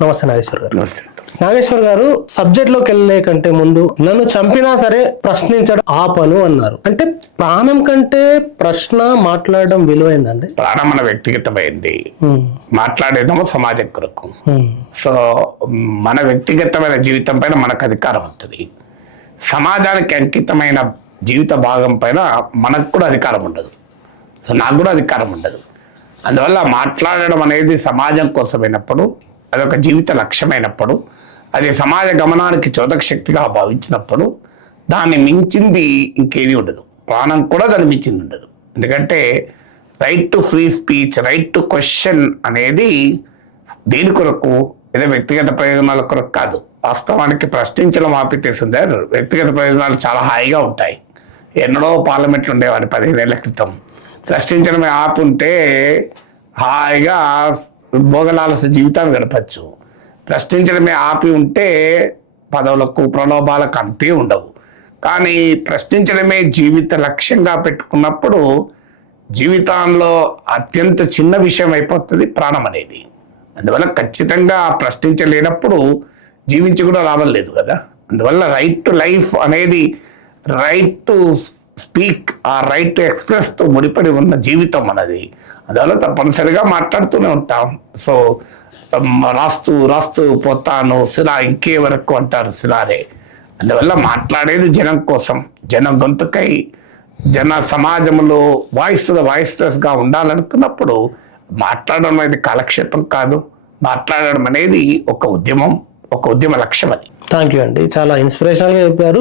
నమస్తే నాగేశ్వర్ గారు. నమస్తే. నాగేశ్వర్ గారు, సబ్జెక్ట్ లోకి వెళ్ళే కంటే ముందు నన్ను చంపినా సరే ప్రశ్నించడం ఆపను అన్నారు. అంటే ప్రాణం కంటే ప్రశ్న మాట్లాడడం విలువైందండి? ప్రాణం మన వ్యక్తిగతమైంది, మాట్లాడేదేమో సమాజం కొరకు. సో మన వ్యక్తిగతమైన జీవితం పైన మనకు అధికారం ఉంటుంది, సమాజానికి అంకితమైన జీవిత భాగం పైన మనకు కూడా అధికారం ఉండదు. సో నాకు కూడా అధికారం ఉండదు. అందువల్ల మాట్లాడడం అనేది సమాజం కోసమైనప్పుడు, అదొక జీవిత లక్ష్యమైనప్పుడు, అది సమాజ గమనానికి చోదక శక్తిగా భావించినప్పుడు దాన్ని మించింది ఇంకేది ఉండదు. ప్రాణం కూడా దాన్ని మించింది ఉండదు. ఎందుకంటే right to free speech, right to question అనేది దేని కొరకు? ఏదో వ్యక్తిగత ప్రయోజనాల కొరకు కాదు. వాస్తవానికి ప్రశ్నించడం ఆపితే సుందర్, వ్యక్తిగత ప్రయోజనాలు చాలా హాయిగా ఉంటాయి. ఎన్నడో పార్లమెంట్లు ఉండేవాడి 15 ఏళ్ల క్రితం. ప్రశ్నించడమే ఆపుంటే హాయిగా భోగలాలస జీవితాన్ని గడపచ్చు. ప్రశ్నించడమే ఆపి ఉంటే పదవులకు ప్రలోభాలకు అంతే ఉండవు. కానీ ప్రశ్నించడమే జీవిత లక్ష్యంగా పెట్టుకున్నప్పుడు జీవితంలో అత్యంత చిన్న విషయం అయిపోతుంది ప్రాణం అనేది. అందువల్ల ఖచ్చితంగా ప్రశ్నించలేనప్పుడు జీవించి కూడా లాభం లేదు కదా. అందువల్ల రైట్ టు లైఫ్ అనేది, రైట్ టు స్పీక్, ఆ రైట్ టు ఎక్స్ప్రెస్తో ముడిపడి ఉన్న జీవితం మనది. అందువల్ల తప్పనిసరిగా మాట్లాడుతూనే ఉంటాం. సో రాస్తూ రాస్తూ పోతాను శిలా ఇంకే వరకు అంటారు శిలారే. అందువల్ల మాట్లాడేది జనం కోసం, జనం గొంతుకై, జన సమాజంలో వాయిస్లెస్గా ఉండాలనుకున్నప్పుడు మాట్లాడడం అనేది కాలక్షేపం కాదు. మాట్లాడడం అనేది ఒక ఉద్యమ లక్ష్యం. అది. థ్యాంక్ యూ అండి, చాలా ఇన్స్పిరేషన్గా చెప్పారు.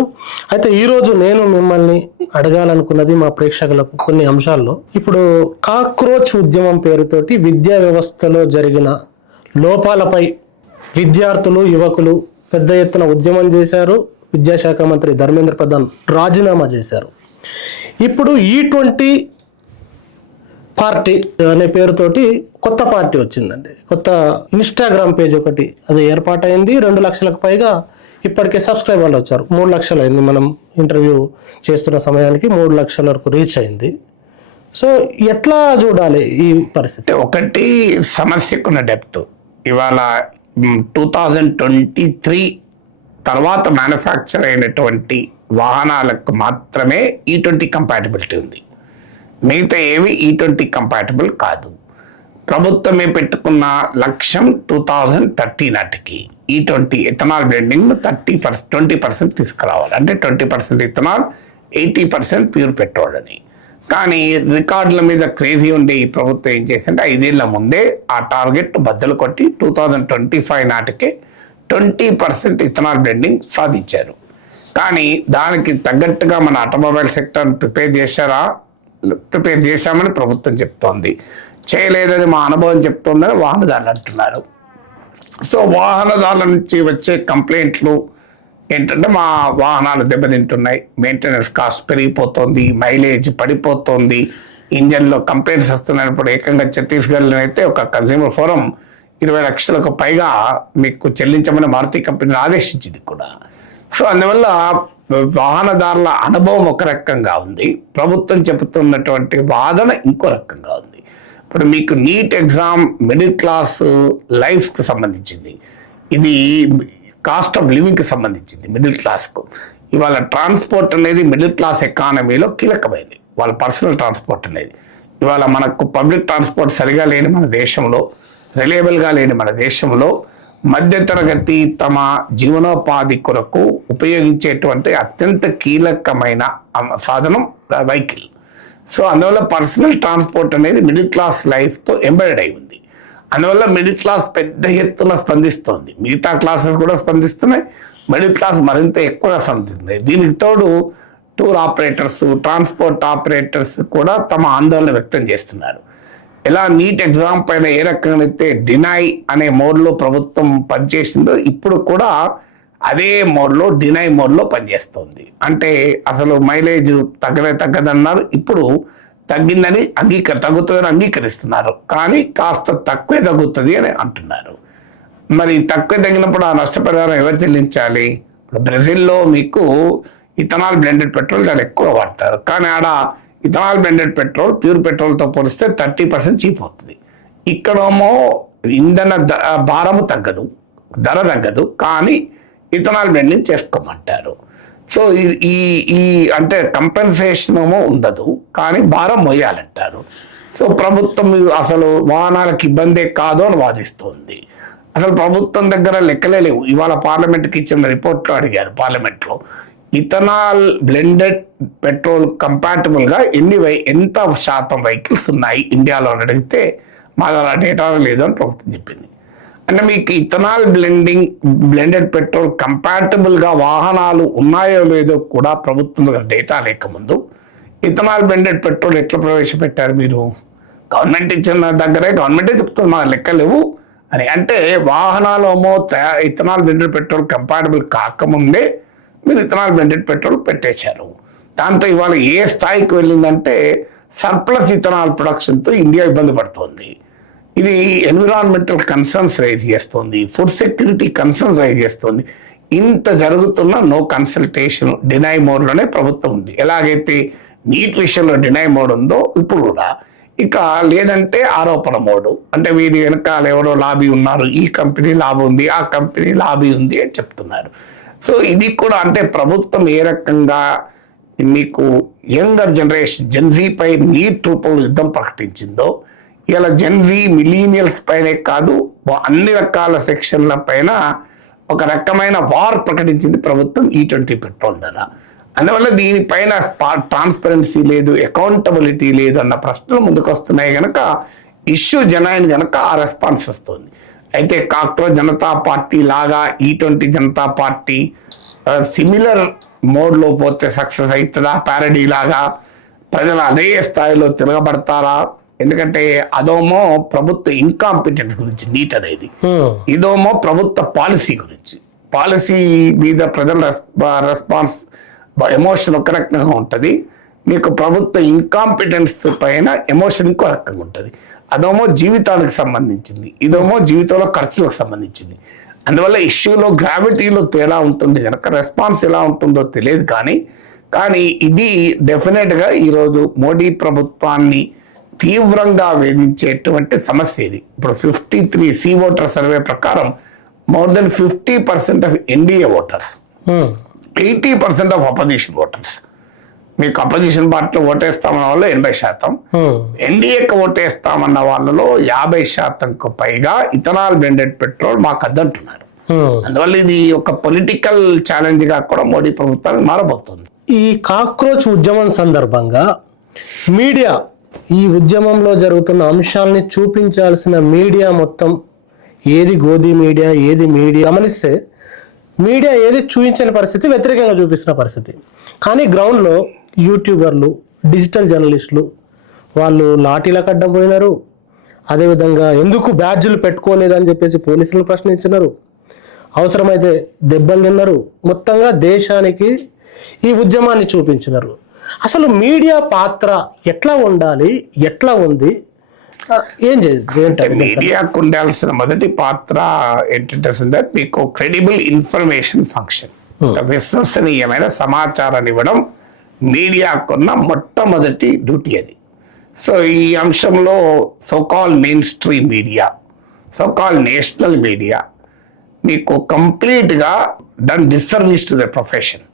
అయితే ఈరోజు నేను మిమ్మల్ని అడగాలనుకున్నది మా ప్రేక్షకులకు కొన్ని అంశాల్లో. ఇప్పుడు కాక్రోచ్ ఉద్యమం పేరుతోటి విద్యా వ్యవస్థలో జరిగిన లోపాలపై విద్యార్థులు, యువకులు పెద్ద ఎత్తున ఉద్యమం చేశారు. విద్యాశాఖ మంత్రి ధర్మేంద్ర ప్రధాన్ రాజీనామా చేశారు. ఇప్పుడు E20 పార్టీ అనే పేరుతోటి కొత్త పార్టీ వచ్చిందండి. కొత్త ఇన్స్టాగ్రామ్ పేజ్ ఒకటి అది ఏర్పాటైంది. 2 లక్షలకు పైగా ఇప్పటికే సబ్స్క్రైబర్లు వచ్చారు. 3 లక్షలు అయింది. మనం ఇంటర్వ్యూ చేస్తున్న సమయానికి 3 లక్షల వరకు రీచ్ అయింది. సో ఎట్లా చూడాలి ఈ పరిస్థితి? ఒకటి, సమస్యకున్న డెప్త్. ఇవాళ 2023 తర్వాత మ్యానుఫ్యాక్చర్ అయినటువంటి వాహనాలకు మాత్రమే E20 కంపాటిబిలిటీ ఉంది. మిగతా ఏవి E20 కంపాటబుల్ కాదు. ప్రభుత్వమే పెట్టుకున్న లక్ష్యం 2030 నాటికి E20 ఎథనాల్ బ్లెండింగ్ 20% తీసుకురావాలి. అంటే 20% ఇథనాల్, 80% ప్యూర్ పెట్రోల్ అని. కానీ రికార్డుల మీద క్రేజీ ఉండే ఈ ప్రభుత్వం ఏం చేసిందంటే 5 ఏళ్ల ముందే ఆ టార్గెట్ బద్దలు కొట్టి 2025 నాటికే 20% ఇథనాల్ బ్లెండింగ్ సాధించారు. కానీ దానికి తగ్గట్టుగా మన ఆటోమొబైల్ సెక్టర్ ప్రిపేర్ చేశామని ప్రభుత్వం చెప్తోంది. చేయలేదని మా అనుభవం చెప్తోందని వాహనదారులు అంటున్నారు. సో వాహనదారుల నుంచి వచ్చే కంప్లైంట్లు ఏంటంటే మా వాహనాలు దెబ్బతింటున్నాయి, మెయింటెనెన్స్ కాస్ట్ పెరిగిపోతుంది, మైలేజ్ పడిపోతుంది, ఇంజన్లో కంప్లైంట్స్ వస్తున్నప్పుడు ఏకంగా ఛత్తీస్గఢ్లో అయితే ఒక కన్స్యూమర్ ఫోరం 20 లక్షలకు పైగా మీకు చెల్లించమని మారుతి కంపెనీని ఆదేశించింది కూడా. సో అందువల్ల వాహనదారుల అనుభవం ఒక రకంగా ఉంది, ప్రభుత్వం చెబుతున్నటువంటి వాదన ఇంకో రకంగా ఉంది. ఇప్పుడు మీకు నీట్ ఎగ్జామ్ మిడిల్ క్లాస్ లైఫ్కి సంబంధించింది, ఇది కాస్ట్ ఆఫ్ లివింగ్కి సంబంధించింది మిడిల్ క్లాస్కు. ఇవాళ ట్రాన్స్పోర్ట్ అనేది మిడిల్ క్లాస్ ఎకానమీలో కీలకమైంది, వాళ్ళ పర్సనల్ ట్రాన్స్పోర్ట్ అనేది. ఇవాళ మనకు పబ్లిక్ ట్రాన్స్పోర్ట్ సరిగా లేని మన దేశంలో, రిలయబుల్గా లేని మన దేశంలో మధ్యతరగతి తమ జీవనోపాధి కొరకు ఉపయోగించేటువంటి అత్యంత కీలకమైన సాధనం వెహికల్. సో అందువల్ల పర్సనల్ ట్రాన్స్పోర్ట్ అనేది మిడిల్ క్లాస్ లైఫ్తో ఎంబెడెడ్ అయి ఉంది. అందువల్ల మిడిల్ క్లాస్ పెద్ద ఎత్తున స్పందిస్తోంది, మిగతా క్లాసెస్ కూడా స్పందిస్తున్నాయి, మిడిల్ క్లాస్ మరింత ఎక్కువగా స్పందిస్తుంది. దీనికి తోడు టూర్ ఆపరేటర్స్, ట్రాన్స్పోర్ట్ ఆపరేటర్స్ కూడా తమ ఆందోళన వ్యక్తం చేస్తున్నారు. ఎలా నీట్ ఎగ్జామ్ పైన ఏ రకంగా అయితే డినై అనే మోడ్లో ప్రభుత్వం పనిచేసిందో ఇప్పుడు కూడా అదే మోడ్లో, డినై మోడ్లో పనిచేస్తుంది. అంటే అసలు మైలేజ్ తగ్గదన్నారు, ఇప్పుడు తగ్గిందని తగ్గుతుందని అంగీకరిస్తున్నారు. కానీ కాస్త తక్కువే తగ్గుతుంది అని అంటున్నారు. మరి తక్కువే తగ్గినప్పుడు ఆ నష్టపరిహారం ఎవరు చెల్లించాలి? ఇప్పుడు బ్రెజిల్లో మీకు ఇథనాల్ బ్లెండెడ్ పెట్రోల్ చాలా ఎక్కువ వాడతారు, కానీ ఆడ ఇథనాల్ బ్లెండెడ్ పెట్రోల్ ప్యూర్ పెట్రోల్తో పోలిస్తే 30% చీప్ అవుతుంది. ఇక్కడేమో ఇంధన భారము తగ్గదు, ధర తగ్గదు, కానీ ఇథనాల్ బ్లెండింగ్ చేసుకోమంటారు. సో ఈ ఈ అంటే కంపెన్సేషన్ ఏమో ఉండదు, కానీ భారం మోయాలంటారు. సో ప్రభుత్వం అసలు వాహనాలకు ఇబ్బందే కాదు అని వాదిస్తోంది. అసలు ప్రభుత్వం దగ్గర లెక్కలే లేవు. ఇవాళ పార్లమెంట్కి ఇచ్చిన రిపోర్ట్లో అడిగారు పార్లమెంట్లో, ఇథనాల్ బ్లెండెడ్ పెట్రోల్ కంపాటబుల్గా ఎంత శాతం వెహికల్స్ ఉన్నాయి ఇండియాలో అని అడిగితే మా దగ్గర డేటా లేదు అని ప్రభుత్వం చెప్పింది. అంటే మీకు ఇథనాల్ బ్లెండెడ్ పెట్రోల్ కంపాటబుల్గా వాహనాలు ఉన్నాయో లేదో కూడా ప్రభుత్వం దగ్గర డేటా లేకముందు ఇథనాల్ బ్లెండెడ్ పెట్రోల్ ఎట్లా ప్రవేశపెట్టారు మీరు? గవర్నమెంట్ ఇచ్చిన దగ్గరే గవర్నమెంటే చెప్తుంది మా లెక్కలేవు అని. అంటే వాహనాలు ఏమో ఇథనాల్ బ్లెండెడ్ పెట్రోల్ కంపాటబుల్ కాకముందే మీరు ఇథనాల్ బ్లెండెడ్ పెట్రోల్ పెట్టేశారు. దాంతో ఇవాళ ఏ స్థాయికి వెళ్ళిందంటే సర్ప్లస్ ఇథనాల్ ప్రొడక్షన్తో ఇండియా ఇబ్బంది పడుతుంది. ఇది ఎన్విరాన్మెంటల్ కన్సర్న్స్ రైజ్ చేస్తుంది, ఫుడ్ సెక్యూరిటీ కన్సర్న్స్ రైజ్ చేస్తుంది. ఇంత జరుగుతున్న నో కన్సల్టేషన్ డినై మోడ్లోనే ప్రభుత్వం ఉంది. ఎలాగైతే నీట్ విషయంలో డినై మోడ్ ఉందో ఇప్పుడు కూడా, ఇక లేదంటే ఆరోపణ మోడు. అంటే వీరి వెనకాల ఎవరో లాబీ ఉన్నారు, ఈ కంపెనీ లాభం ఉంది, ఆ కంపెనీ లాబీ ఉంది అని చెప్తున్నారు. సో ఇది కూడా అంటే ప్రభుత్వం ఏ రకంగా మీకు యంగర్ జనరేషన్ జెన్జీ పై నీట్ రూపంలో యుద్ధం ప్రకటించిందో, ఇలా జెన్జీ మిలీనియల్స్ పైనే కాదు అన్ని రకాల సెక్షన్ల పైన ఒక రకమైన వార్ ప్రకటించింది ప్రభుత్వం E20 పెట్రోల్ ధర. అందువల్ల దీనిపైన ట్రాన్స్పరెన్సీ లేదు, అకౌంటబిలిటీ లేదు అన్న ప్రశ్నలు ముందుకు వస్తున్నాయి కనుక ఇష్యూ జనాయన్ కనుక ఆ రెస్పాన్స్ వస్తుంది. అయితే కాక్రోచ్ జనతా పార్టీ లాగా E20 జనతా పార్టీ సిమిలర్ మోడ్లో పోతే సక్సెస్ అవుతుందా? ప్యారడీ లాగా ప్రజలు అదే స్థాయిలో తిరగబడతారా? ఎందుకంటే అదోమో ప్రభుత్వ ఇన్కాంపిటెన్స్ గురించి నీట్ అనేది, ఇదోమో ప్రభుత్వ పాలసీ గురించి. పాలసీ మీద ప్రజల రెస్పాన్స్ ఎమోషన్ ఒక రకంగా ఉంటుంది, మీకు ప్రభుత్వ ఇన్కాంపిటెన్స్ పైన ఎమోషన్ ఇంకో రకంగా ఉంటుంది. అదేమో జీవితానికి సంబంధించింది, ఇదేమో జీవితంలో ఖర్చులకు సంబంధించింది. అందువల్ల ఇష్యూలో గ్రావిటీలో తేడా ఉంటుంది కనుక రెస్పాన్స్ ఎలా ఉంటుందో తెలియదు. కానీ ఇది డెఫినెట్గా ఈరోజు మోడీ ప్రభుత్వాన్ని తీవ్రంగా వేధించేటువంటి సమస్య ఇది. ఇప్పుడు 53 ఓటర్ సర్వే ప్రకారం more than 50% of NDA voters, 80% of opposition voters, మీకు అపోజిషన్ పార్టీలో ఓటేస్తామన్న వాళ్ళు 80%, ఎన్డీఏకి ఓటేస్తామన్న వాళ్ళలో 50%కు పైగా ఇథనాల్ బ్లెండెడ్ పెట్రోల్ మాకు అద్దంటున్నారు. అందువల్ల ఇది ఒక పొలిటికల్ ఛాలెంజ్ గా కూడా మోడీ ప్రభుత్వానికి మారబోతుంది. ఈ కాక్రోచ్ ఉద్యమం సందర్భంగా మీడియా ఈ ఉద్యమంలో జరుగుతున్న అంశాలని చూపించాల్సిన మీడియా మొత్తం ఏది గోధి మీడియా, ఏది మీడియా గమనిస్తే మీడియా ఏది చూపించని పరిస్థితి, వ్యతిరేకంగా చూపిస్తున్న పరిస్థితి. కానీ గ్రౌండ్లో యూట్యూబర్లు, డిజిటల్ జర్నలిస్టులు వాళ్ళు లాఠీలకు అడ్డం పోయినారు. అదేవిధంగా ఎందుకు బ్యాడ్జీలు పెట్టుకోలేదని చెప్పేసి పోలీసులను ప్రశ్నించినారు, అవసరమైతే దెబ్బలు తిన్నారు. మొత్తంగా దేశానికి ఈ ఉద్యమాన్ని చూపించినారు. అసలు మీడియా పాత్ర ఎట్లా ఉండాలి, ఎట్లా ఉంది, ఏం చేయాలి? మీడియాకు ఉండాల్సిన మొదటి పాత్ర ఏంటంటే మీకు క్రెడిబుల్ ఇన్ఫర్మేషన్ ఫంక్షన్, విశ్వసనీయమైన సమాచారాన్ని ఇవ్వడం మీడియాకున్న మొట్టమొదటి డ్యూటీ అది. సో ఈ అంశంలో so-called main stream media, so-called national media మీకు కంప్లీట్గా done disservice to the profession.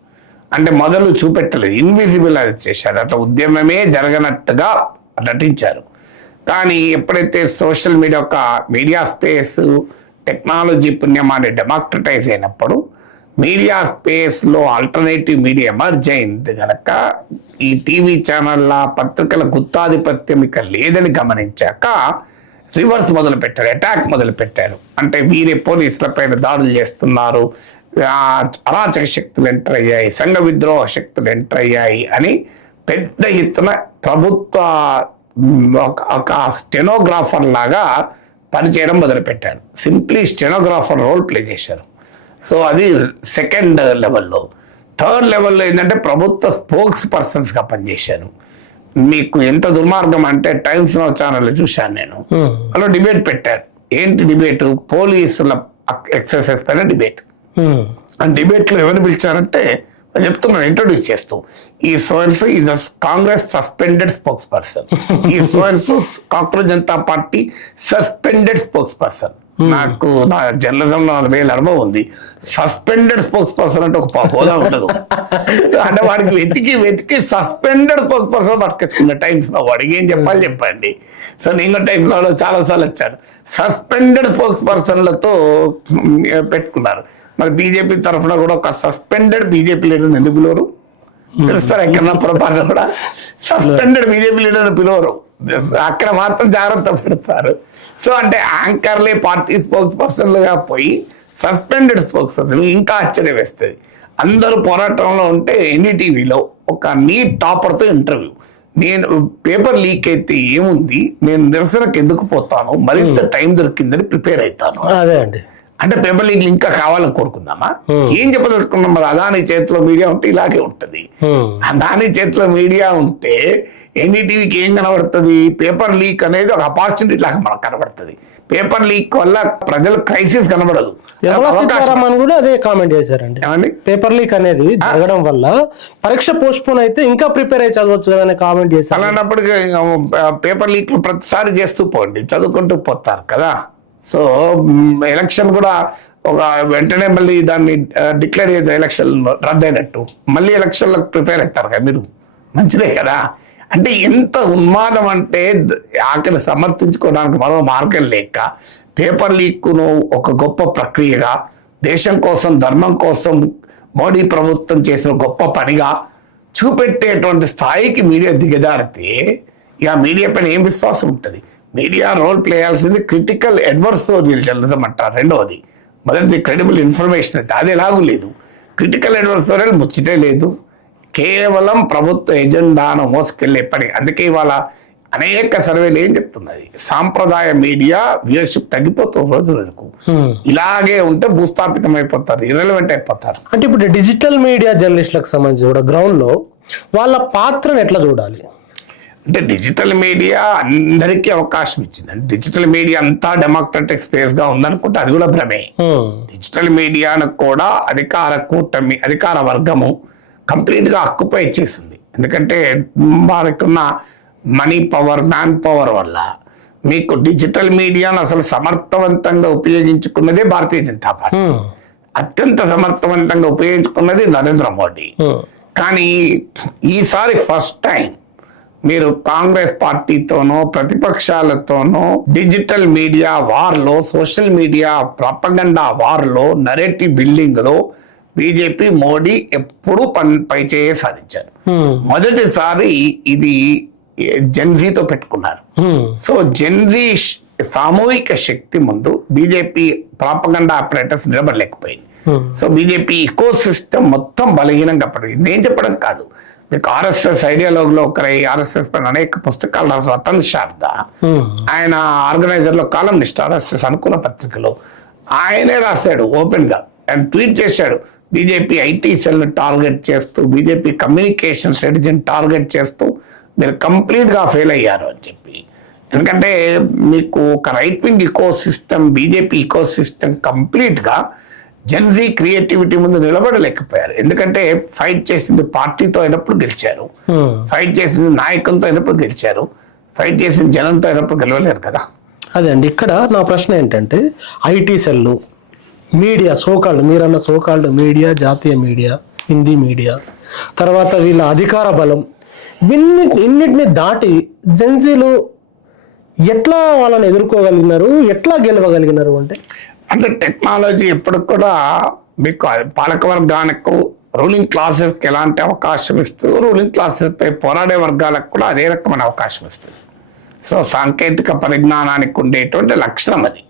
అంటే మొదలు చూపెట్టలేదు, ఇన్విజిబుల్ అది చేశారు, అట్లా ఉద్యమమే జరగనట్టుగా నటించారు. కానీ ఎప్పుడైతే సోషల్ మీడియా ఒక మీడియా స్పేస్ టెక్నాలజీ పుణ్యమాన్ని డెమోక్రటైజ్ అయినప్పుడు మీడియా స్పేస్లో ఆల్టర్నేటివ్ మీడియా ఎమర్జ్ అయింది కనుక ఈ టీవీ ఛానళ్ళ పత్రికల గుత్తాధిపత్యం ఇక లేదని గమనించాక రివర్స్ మొదలుపెట్టారు, అటాక్ మొదలుపెట్టారు. అంటే వీరే పోలీసుల పైన దాడులు చేస్తున్నారు, అరాచక శక్తులు ఎంటర్ అయ్యాయి, సంఘ విద్రోహ శక్తులు ఎంటర్ అయ్యాయి అని పెద్ద ఎత్తున ప్రభుత్వ ఒక స్టెనోగ్రాఫర్ లాగా పనిచేయడం మొదలుపెట్టాడు. సింప్లీ స్టెనోగ్రాఫర్ రోల్ ప్లే చేశారు. సో అది సెకండ్ లెవెల్లో. థర్డ్ లెవెల్లో ఏంటంటే ప్రభుత్వ స్పోక్స్ పర్సన్స్గా పనిచేశారు. మీకు ఎంత దుర్మార్గం అంటే టైమ్స్ నౌ ఛానల్ చూశాను నేను, అలా డిబేట్ పెట్టారు. ఏంటి డిబేట్? పోలీసుల ఎక్సర్సైజ్ పైన డిబేట్. ఆ డిబేట్లో ఎవరిని పిలిచారంటే చెప్తున్నాను, ఇంట్రొడ్యూస్ చేస్తూ, ఈ సోయన్స్ is Congress suspended spokesperson, ఈ సోయన్స్ cockroach Janata party suspended spokesperson. నాకు నా జర్నలిజంలో 40 ఏళ్ళ అనుభవం ఉంది. సస్పెండెడ్ స్పోక్స్ పర్సన్ అంటే ఒక హోదా ఉండదు. అంటే వాడికి వెతికి సస్పెండెడ్ స్పోక్స్ పర్సన్ పట్టుకొచ్చుకున్న టైమ్స్ లో వాడికి ఏం చెప్పండి. సో నేను టైంలో చాలా సార్లు వచ్చాను. సస్పెండెడ్ స్పోక్స్ పర్సన్లతో పెట్టుకున్నారు. మరి బీజేపీ తరఫున కూడా ఒక సస్పెండెడ్ బీజేపీ లీడర్ ఎందుకు పిలవరు? పిలుస్తారు ఎక్కడన్నా పొరపాటు కూడా. సస్పెండెడ్ బీజేపీ లీడర్ పిలవరు, అక్కడ మాత్రం జాగ్రత్త పెడతారు. సో అంటే యాంకర్లే పార్టీ స్పోక్స్ పర్సన్లుగా పోయి సస్పెండెడ్ స్పోక్స్ పర్సన్ ఇంకా ఆశ్చర్యం వేస్తుంది. అందరూ పోరాటంలో ఉంటే ఎన్డీటీవీలో ఒక నీట్ టాపర్తో ఇంటర్వ్యూ. నేను పేపర్ లీక్ అయితే ఏముంది, నేను నిరసనకు ఎందుకు పోతాను, మరింత టైం దొరికిందని ప్రిపేర్ అవుతాను. అదే అండి, అంటే పేపర్ లీక్ ఇంకా కావాలని కోరుకుందామా? ఏం చెప్పదలుచుకున్నాం? మరి అదాని చేతిలో మీడియా ఉంటే ఇలాగే ఉంటది. అదాని చేతిలో మీడియా ఉంటే ఎన్డీటీవీకి ఏం కనబడుతుంది? పేపర్ లీక్ అనేది ఒక ఆపర్చునిటీ లాగా మనకు కనబడుతుంది. పేపర్ లీక్ వల్ల ప్రజల క్రైసిస్ కనబడదు. సీతారామన్ కూడా అదే కామెంట్ చేశారండి. పేపర్ లీక్ అనేది జరగడం వల్ల పరీక్ష పోస్ట్ పోన్ అయితే ఇంకా ప్రిపేర్ అయ్యి చదవచ్చు కదా అని కామెంట్ చేశారు. అలాంటప్పటికీ పేపర్ లీక్లు ప్రతిసారి చేస్తూ పోండి, చదువుకుంటూ పోతారు కదా. సో ఎలక్షన్ కూడా ఒక వెంటనే మళ్ళీ దాన్ని డిక్లేర్ చేసే ఎలక్షన్ రద్దయినట్టు మళ్ళీ ఎలక్షన్లకు ప్రిపేర్ అవుతారు కదా మీరు, మంచిదే కదా. అంటే ఎంత ఉన్మాదం అంటే ఆఖరి సమర్థించుకోవడానికి మరో మార్గం లేక పేపర్ లీక్ను ఒక గొప్ప ప్రక్రియగా, దేశం కోసం ధర్మం కోసం మోడీ ప్రభుత్వం చేసిన గొప్ప పనిగా చూపెట్టేటువంటి స్థాయికి మీడియా దిగజారితే ఇక మీడియా పైన ఏం విశ్వాసం ఉంటుంది? మీడియా రోల్ ప్లే చేయాల్సింది క్రిటికల్ అడ్వర్సోరియల్ జర్నలిజం అంటారు. రెండవది, మొదటిది క్రెడిబుల్ ఇన్ఫర్మేషన్ అయితే అది ఎలాగూ లేదు. క్రిటికల్ అడ్వర్సోరియల్ ముచ్చటే లేదు, కేవలం ప్రభుత్వ ఎజెండాను మోసుకెళ్లే పని. అందుకే ఇవాళ అనేక సర్వేలు ఏం చెప్తున్నది, సాంప్రదాయ మీడియా వ్యూయర్షిప్ తగ్గిపోతుంది రోజు రోజుకు. ఇలాగే ఉంటే భూస్థాపితం అయిపోతారు, ఇర్రెలవెంట్ అయిపోతారు. అంటే ఇప్పుడు డిజిటల్ మీడియా జర్నలిస్టులకు సంబంధించి కూడా గ్రౌండ్ లో వాళ్ళ పాత్రను ఎట్లా చూడాలి? అంటే డిజిటల్ మీడియా అందరికీ అవకాశం ఇచ్చింది. అంటే డిజిటల్ మీడియా అంతా డెమోక్రటిక్ స్పేస్ గా ఉందనుకుంటే అది కూడా భ్రమే. డిజిటల్ మీడియాను కూడా అధికార వర్గము కంప్లీట్ గా ఆక్యుపై చేసింది. ఎందుకంటే వారికున్న మనీ పవర్, మ్యాన్ పవర్ వల్ల మీకు డిజిటల్ మీడియాను అసలు సమర్థవంతంగా ఉపయోగించుకున్నదే భారతీయ జనతా పార్టీ. అత్యంత సమర్థవంతంగా ఉపయోగించుకున్నది నరేంద్ర మోడీ. కానీ ఈసారి ఫస్ట్ టైం మీరు కాంగ్రెస్ పార్టీతోనో ప్రతిపక్షాలతోనో డిజిటల్ మీడియా వార్లో, సోషల్ మీడియా ప్రాపగండా వార్లో, నరేటివ్ బిల్డింగ్ లో బీజేపీ మోడీ ఎప్పుడూ పై చేయ సాధించారు. మొదటిసారి ఇది జెన్జీతో పెట్టుకున్నారు. సో జెన్జీ సామూహిక శక్తి ముందు బీజేపీ ప్రాపగండా ఆపరేటర్స్ నిలబడలేకపోయింది. సో బీజేపీ ఇకో సిస్టమ్ మొత్తం బలహీనంగా పడింది. నేను చెప్పడం కాదు, మీకు ఆర్ఎస్ఎస్ ఐడియాలజీలో ఒకరై ఆర్ఎస్ఎస్ పైన అనేక పుస్తకాలు రతన్ శారదా, ఆయన ఆర్గనైజర్ లో కాలమ్నిస్ట్ ఆర్ఎస్ఎస్ అనుకూల పత్రికలో ఆయనే రాశాడు ఓపెన్ గా. ఆయన ట్వీట్ చేశాడు, బీజేపీ ఐటీ సెల్ టార్గెట్ చేస్తూ, బీజేపీ కమ్యూనికేషన్ స్ట్రాటజీని టార్గెట్ చేస్తూ మీరు కంప్లీట్ గా ఫెయిల్ అయ్యారు అని చెప్పి. ఎందుకంటే మీకు ఒక right wing eco system, BJP eco system complete గా జెన్జీ క్రియేటివిటీ ముందు నిలబడలేకపోయారు. ఎందుకంటే ఫైట్ చేసింది పార్టీతో అయినప్పుడు గెలిచారు, ఫైట్ చేసింది నాయకంతో అయినప్పుడు గెలిచారు, ఫైట్ చేసింది జనంతో అయినప్పుడు గెలవలేరు కదా. అదే అండి, ఇక్కడ నా ప్రశ్న ఏంటంటే ఐటీ సెల్లు, మీడియా సోకాల్డ్, మీరన్న సోకాల్డ్ మీడియా, జాతీయ మీడియా, హిందీ మీడియా, తర్వాత వీళ్ళ అధికార బలం, ఇన్నిటిని దాటి జెన్జీలు ఎట్లా వాళ్ళని ఎదుర్కోగలిగినారు, ఎట్లా గెలవగలిగినారు? అంటే టెక్నాలజీ ఎప్పుడు కూడా మీకు పాలక వర్గానికి, రూలింగ్ క్లాసెస్కి ఎలాంటి అవకాశం ఇస్తూ, రూలింగ్ క్లాసెస్ పై పోరాడే వర్గాలకు కూడా అదే రకమైన అవకాశం ఇస్తుంది. సో సాంకేతిక పరిజ్ఞానానికి ఉండేటువంటి లక్షణం అది.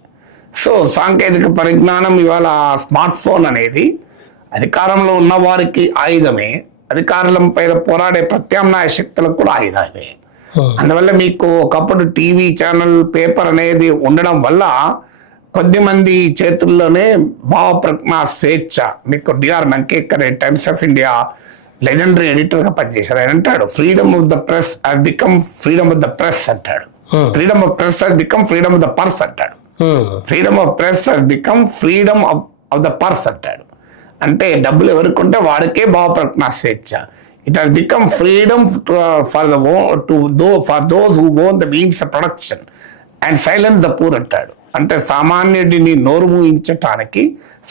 సో సాంకేతిక పరిజ్ఞానం ఇవాళ స్మార్ట్ ఫోన్ అనేది అధికారంలో ఉన్న వారికి ఆయుధమే, అధికారం పైన పోరాడే ప్రత్యామ్నాయ శక్తులకు కూడా ఆయుధమే. అందువల్ల మీకు ఒకప్పుడు టీవీ ఛానల్, పేపర్ అనేది ఉండడం వల్ల కొద్దిమంది చేతుల్లోనే భావప్రజ్ఞా స్వేచ్ఛ. మీకు D R Mankekar Times of India legendary editor గా పనిచేశారు. ఆయన అంటాడు, freedom of the press has become freedom of the press అంటాడు, freedom of press has become freedom of the purse అంటాడు, freedom of press has become freedom of the purse అంటాడు. అంటే డబ్బులు ఎవరికి ఉంటే వాడికే భావప్రజ్ఞా స్వేచ్ఛ. It has become freedom for those who own the means of production. And silence the poor అంటాడు. అంటే సామాన్యుడిని నోరు మూయించటానికి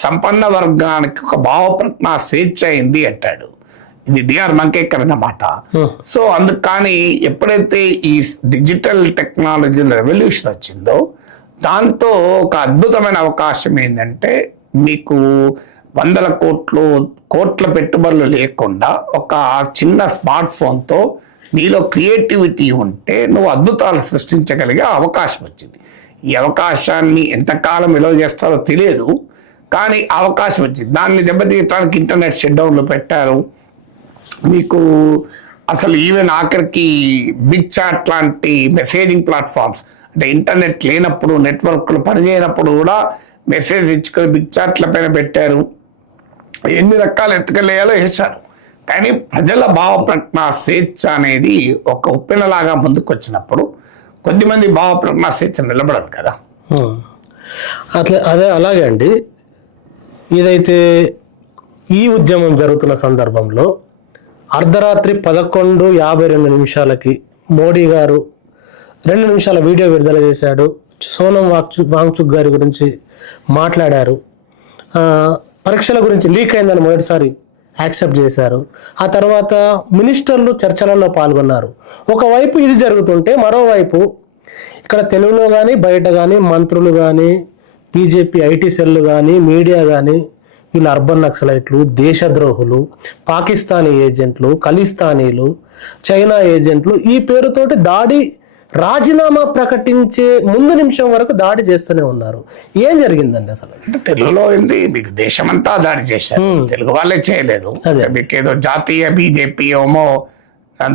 సంపన్న వర్గానికి ఒక భావప్రజ్ఞ స్వేచ్ఛ అయింది అంటాడు. ఇది డిఆర్ మంకేకర్ అన్నమాట. సో అందుకు కానీ ఎప్పుడైతే ఈ డిజిటల్ టెక్నాలజీ రెవల్యూషన్ వచ్చిందో దాంతో ఒక అద్భుతమైన అవకాశం ఏంటంటే మీకు వందల కోట్ల పెట్టుబడులు లేకుండా ఒక చిన్న స్మార్ట్ ఫోన్తో నీలో క్రియేటివిటీ ఉంటే నువ్వు అద్భుతాలు సృష్టించగలిగే అవకాశం వచ్చింది. ఈ అవకాశాన్ని ఎంతకాలం విలువ చేస్తారో తెలియదు, కానీ అవకాశం వచ్చింది. దాన్ని దెబ్బతీయటానికి ఇంటర్నెట్ షట్డౌన్లు పెట్టారు. మీకు అసలు ఈవెన్ ఆఖరికి బిగ్ చాట్ లాంటి మెసేజింగ్ ప్లాట్ఫామ్స్, అంటే ఇంటర్నెట్ లేనప్పుడు నెట్వర్క్లు పనిచేయనప్పుడు కూడా మెసేజ్ ఇచ్చుకొని బిగ్ చాట్ల పైన పెట్టారు. ఎన్ని రకాల ఎత్తుకలేయాలో వేశారు. కానీ ప్రజల భావప్రజ్ఞ స్వేచ్ఛ అనేది ఒక ఉప్పెనలాగా ముందుకు వచ్చినప్పుడు కొద్దిమంది భావప్రజ్ఞ స్వేచ్ఛ నిలబడదు కదా. అలాగే అండి. ఇదైతే ఈ ఉద్యమం జరుగుతున్న సందర్భంలో అర్ధరాత్రి 11:52 మోడీ గారు 2 నిమిషాల వీడియో విడుదల చేశాడు. సోనం వాంగ్చుక్ గారి గురించి మాట్లాడారు. పరీక్షల గురించి లీక్ అయిందని మొదటిసారి యాక్సెప్ట్ చేశారు. ఆ తర్వాత మినిస్టర్లు చర్చలలో పాల్గొన్నారు. ఒకవైపు ఇది జరుగుతుంటే మరోవైపు ఇక్కడ తెలుగులో కానీ బయట కానీ మంత్రులు కానీ బీజేపీ ఐటీ సెల్లు కానీ మీడియా కానీ వీళ్ళు అర్బన్ నక్సలైట్లు, దేశద్రోహులు, పాకిస్తానీ ఏజెంట్లు, ఖలిస్తానీలు, చైనా ఏజెంట్లు ఈ పేరుతోటి రాజీనామా ప్రకటించే ముందు నిమిషం వరకు దాడి చేస్తూనే ఉన్నారు. ఏం జరిగిందండి అసలు? అంటే తెలుగులో ఏంది, మీకు దేశమంతా దాడి చేశారు, తెలుగు వాళ్ళే చేయలేదు. మీకు ఏదో జాతీయ బీజేపీ ఏమో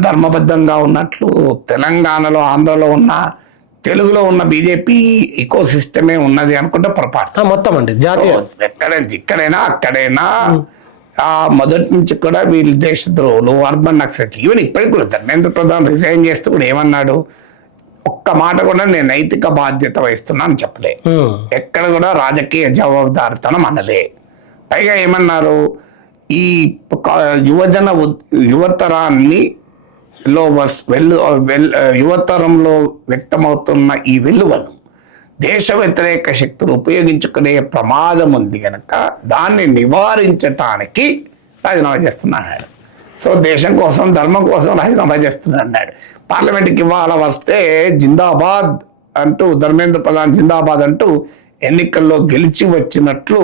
ధర్మబద్ధంగా ఉన్నట్లు తెలంగాణలో ఆంధ్రలో ఉన్న తెలుగులో ఉన్న బీజేపీ ఇకో సిస్టమే ఉన్నది అనుకుంటే పొరపాటు. మొత్తం అండి జాతీయ ఇక్కడైనా అక్కడైనా మొదటి నుంచి కూడా వీళ్ళు దేశద్రోహులు, అర్బన్ నక్సలైట్లు. ఈవెన్ ఇప్పటికి కూడా ధర్మేంద్ర ప్రధాన్ రిజైన్ చేస్తూ కూడా ఏమన్నాడు, ఒక్క మాట కూడా నేను నైతిక బాధ్యత వహిస్తున్నాను చెప్పలే, ఎక్కడ కూడా రాజకీయ జవాబుదారితనం అనలే. పైగా ఏమన్నారు, ఈ యువతరాన్ని యువతరంలో వ్యక్తమవుతున్న ఈ వెలువను దేశ వ్యతిరేక శక్తులు ఉపయోగించుకునే ప్రమాదం ఉంది కనుక దాన్ని నివారించటానికి రాజీనామా చేస్తున్నాడు. సో దేశం కోసం, ధర్మం కోసం రాజీనామా చేస్తున్నాడు. పార్లమెంట్కి ఇవాళ వస్తే జిందాబాద్ అంటూ, ధర్మేంద్ర ప్రధాన్ జిందాబాద్ అంటూ ఎన్నికల్లో గెలిచి వచ్చినట్లు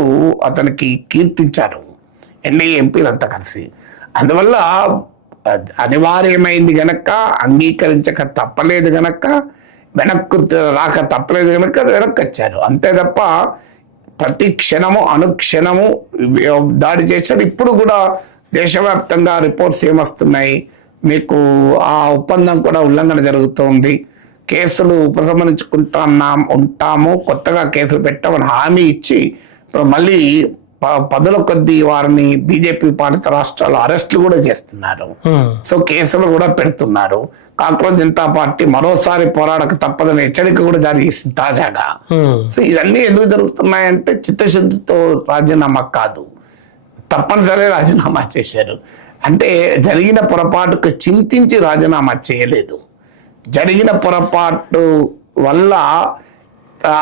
అతనికి కీర్తించారు ఎన్డీఏ ఎంపీలంతా కలిసి. అందువల్ల అనివార్యమైంది గనక, అంగీకరించక తప్పలేదు గనక, వెనక్కు రాక తప్పలేదు కనుక వెనక్కి వచ్చారు. అంతే తప్ప ప్రతి క్షణము అనుక్షణము దాడి చేశారు. ఇప్పుడు కూడా దేశవ్యాప్తంగా రిపోర్ట్స్ ఏమొస్తున్నాయి, మీకు ఆ ఒప్పందం కూడా ఉల్లంఘన జరుగుతోంది, కేసులు ఉంటాము, కొత్తగా కేసులు పెట్టామని హామీ ఇచ్చి ఇప్పుడు మళ్ళీ పదుల కొద్దీ వారిని బీజేపీ పాలిత రాష్ట్రాలు అరెస్టులు కూడా చేస్తున్నారు. సో కేసులు కూడా పెడుతున్నారు. కాంగ్రెస్ జనతా పార్టీ మరోసారి పోరాడక తప్పదని హెచ్చరిక కూడా జారీ చేసింది తాజాగా. సో ఇవన్నీ ఎందుకు జరుగుతున్నాయంటే చిత్తశుద్ధితో రాజీనామా కాదు, తప్పనిసరి రాజీనామా చేశారు. అంటే జరిగిన పొరపాటుకు చింతించి రాజీనామా చేయలేదు. జరిగిన పొరపాటు వల్ల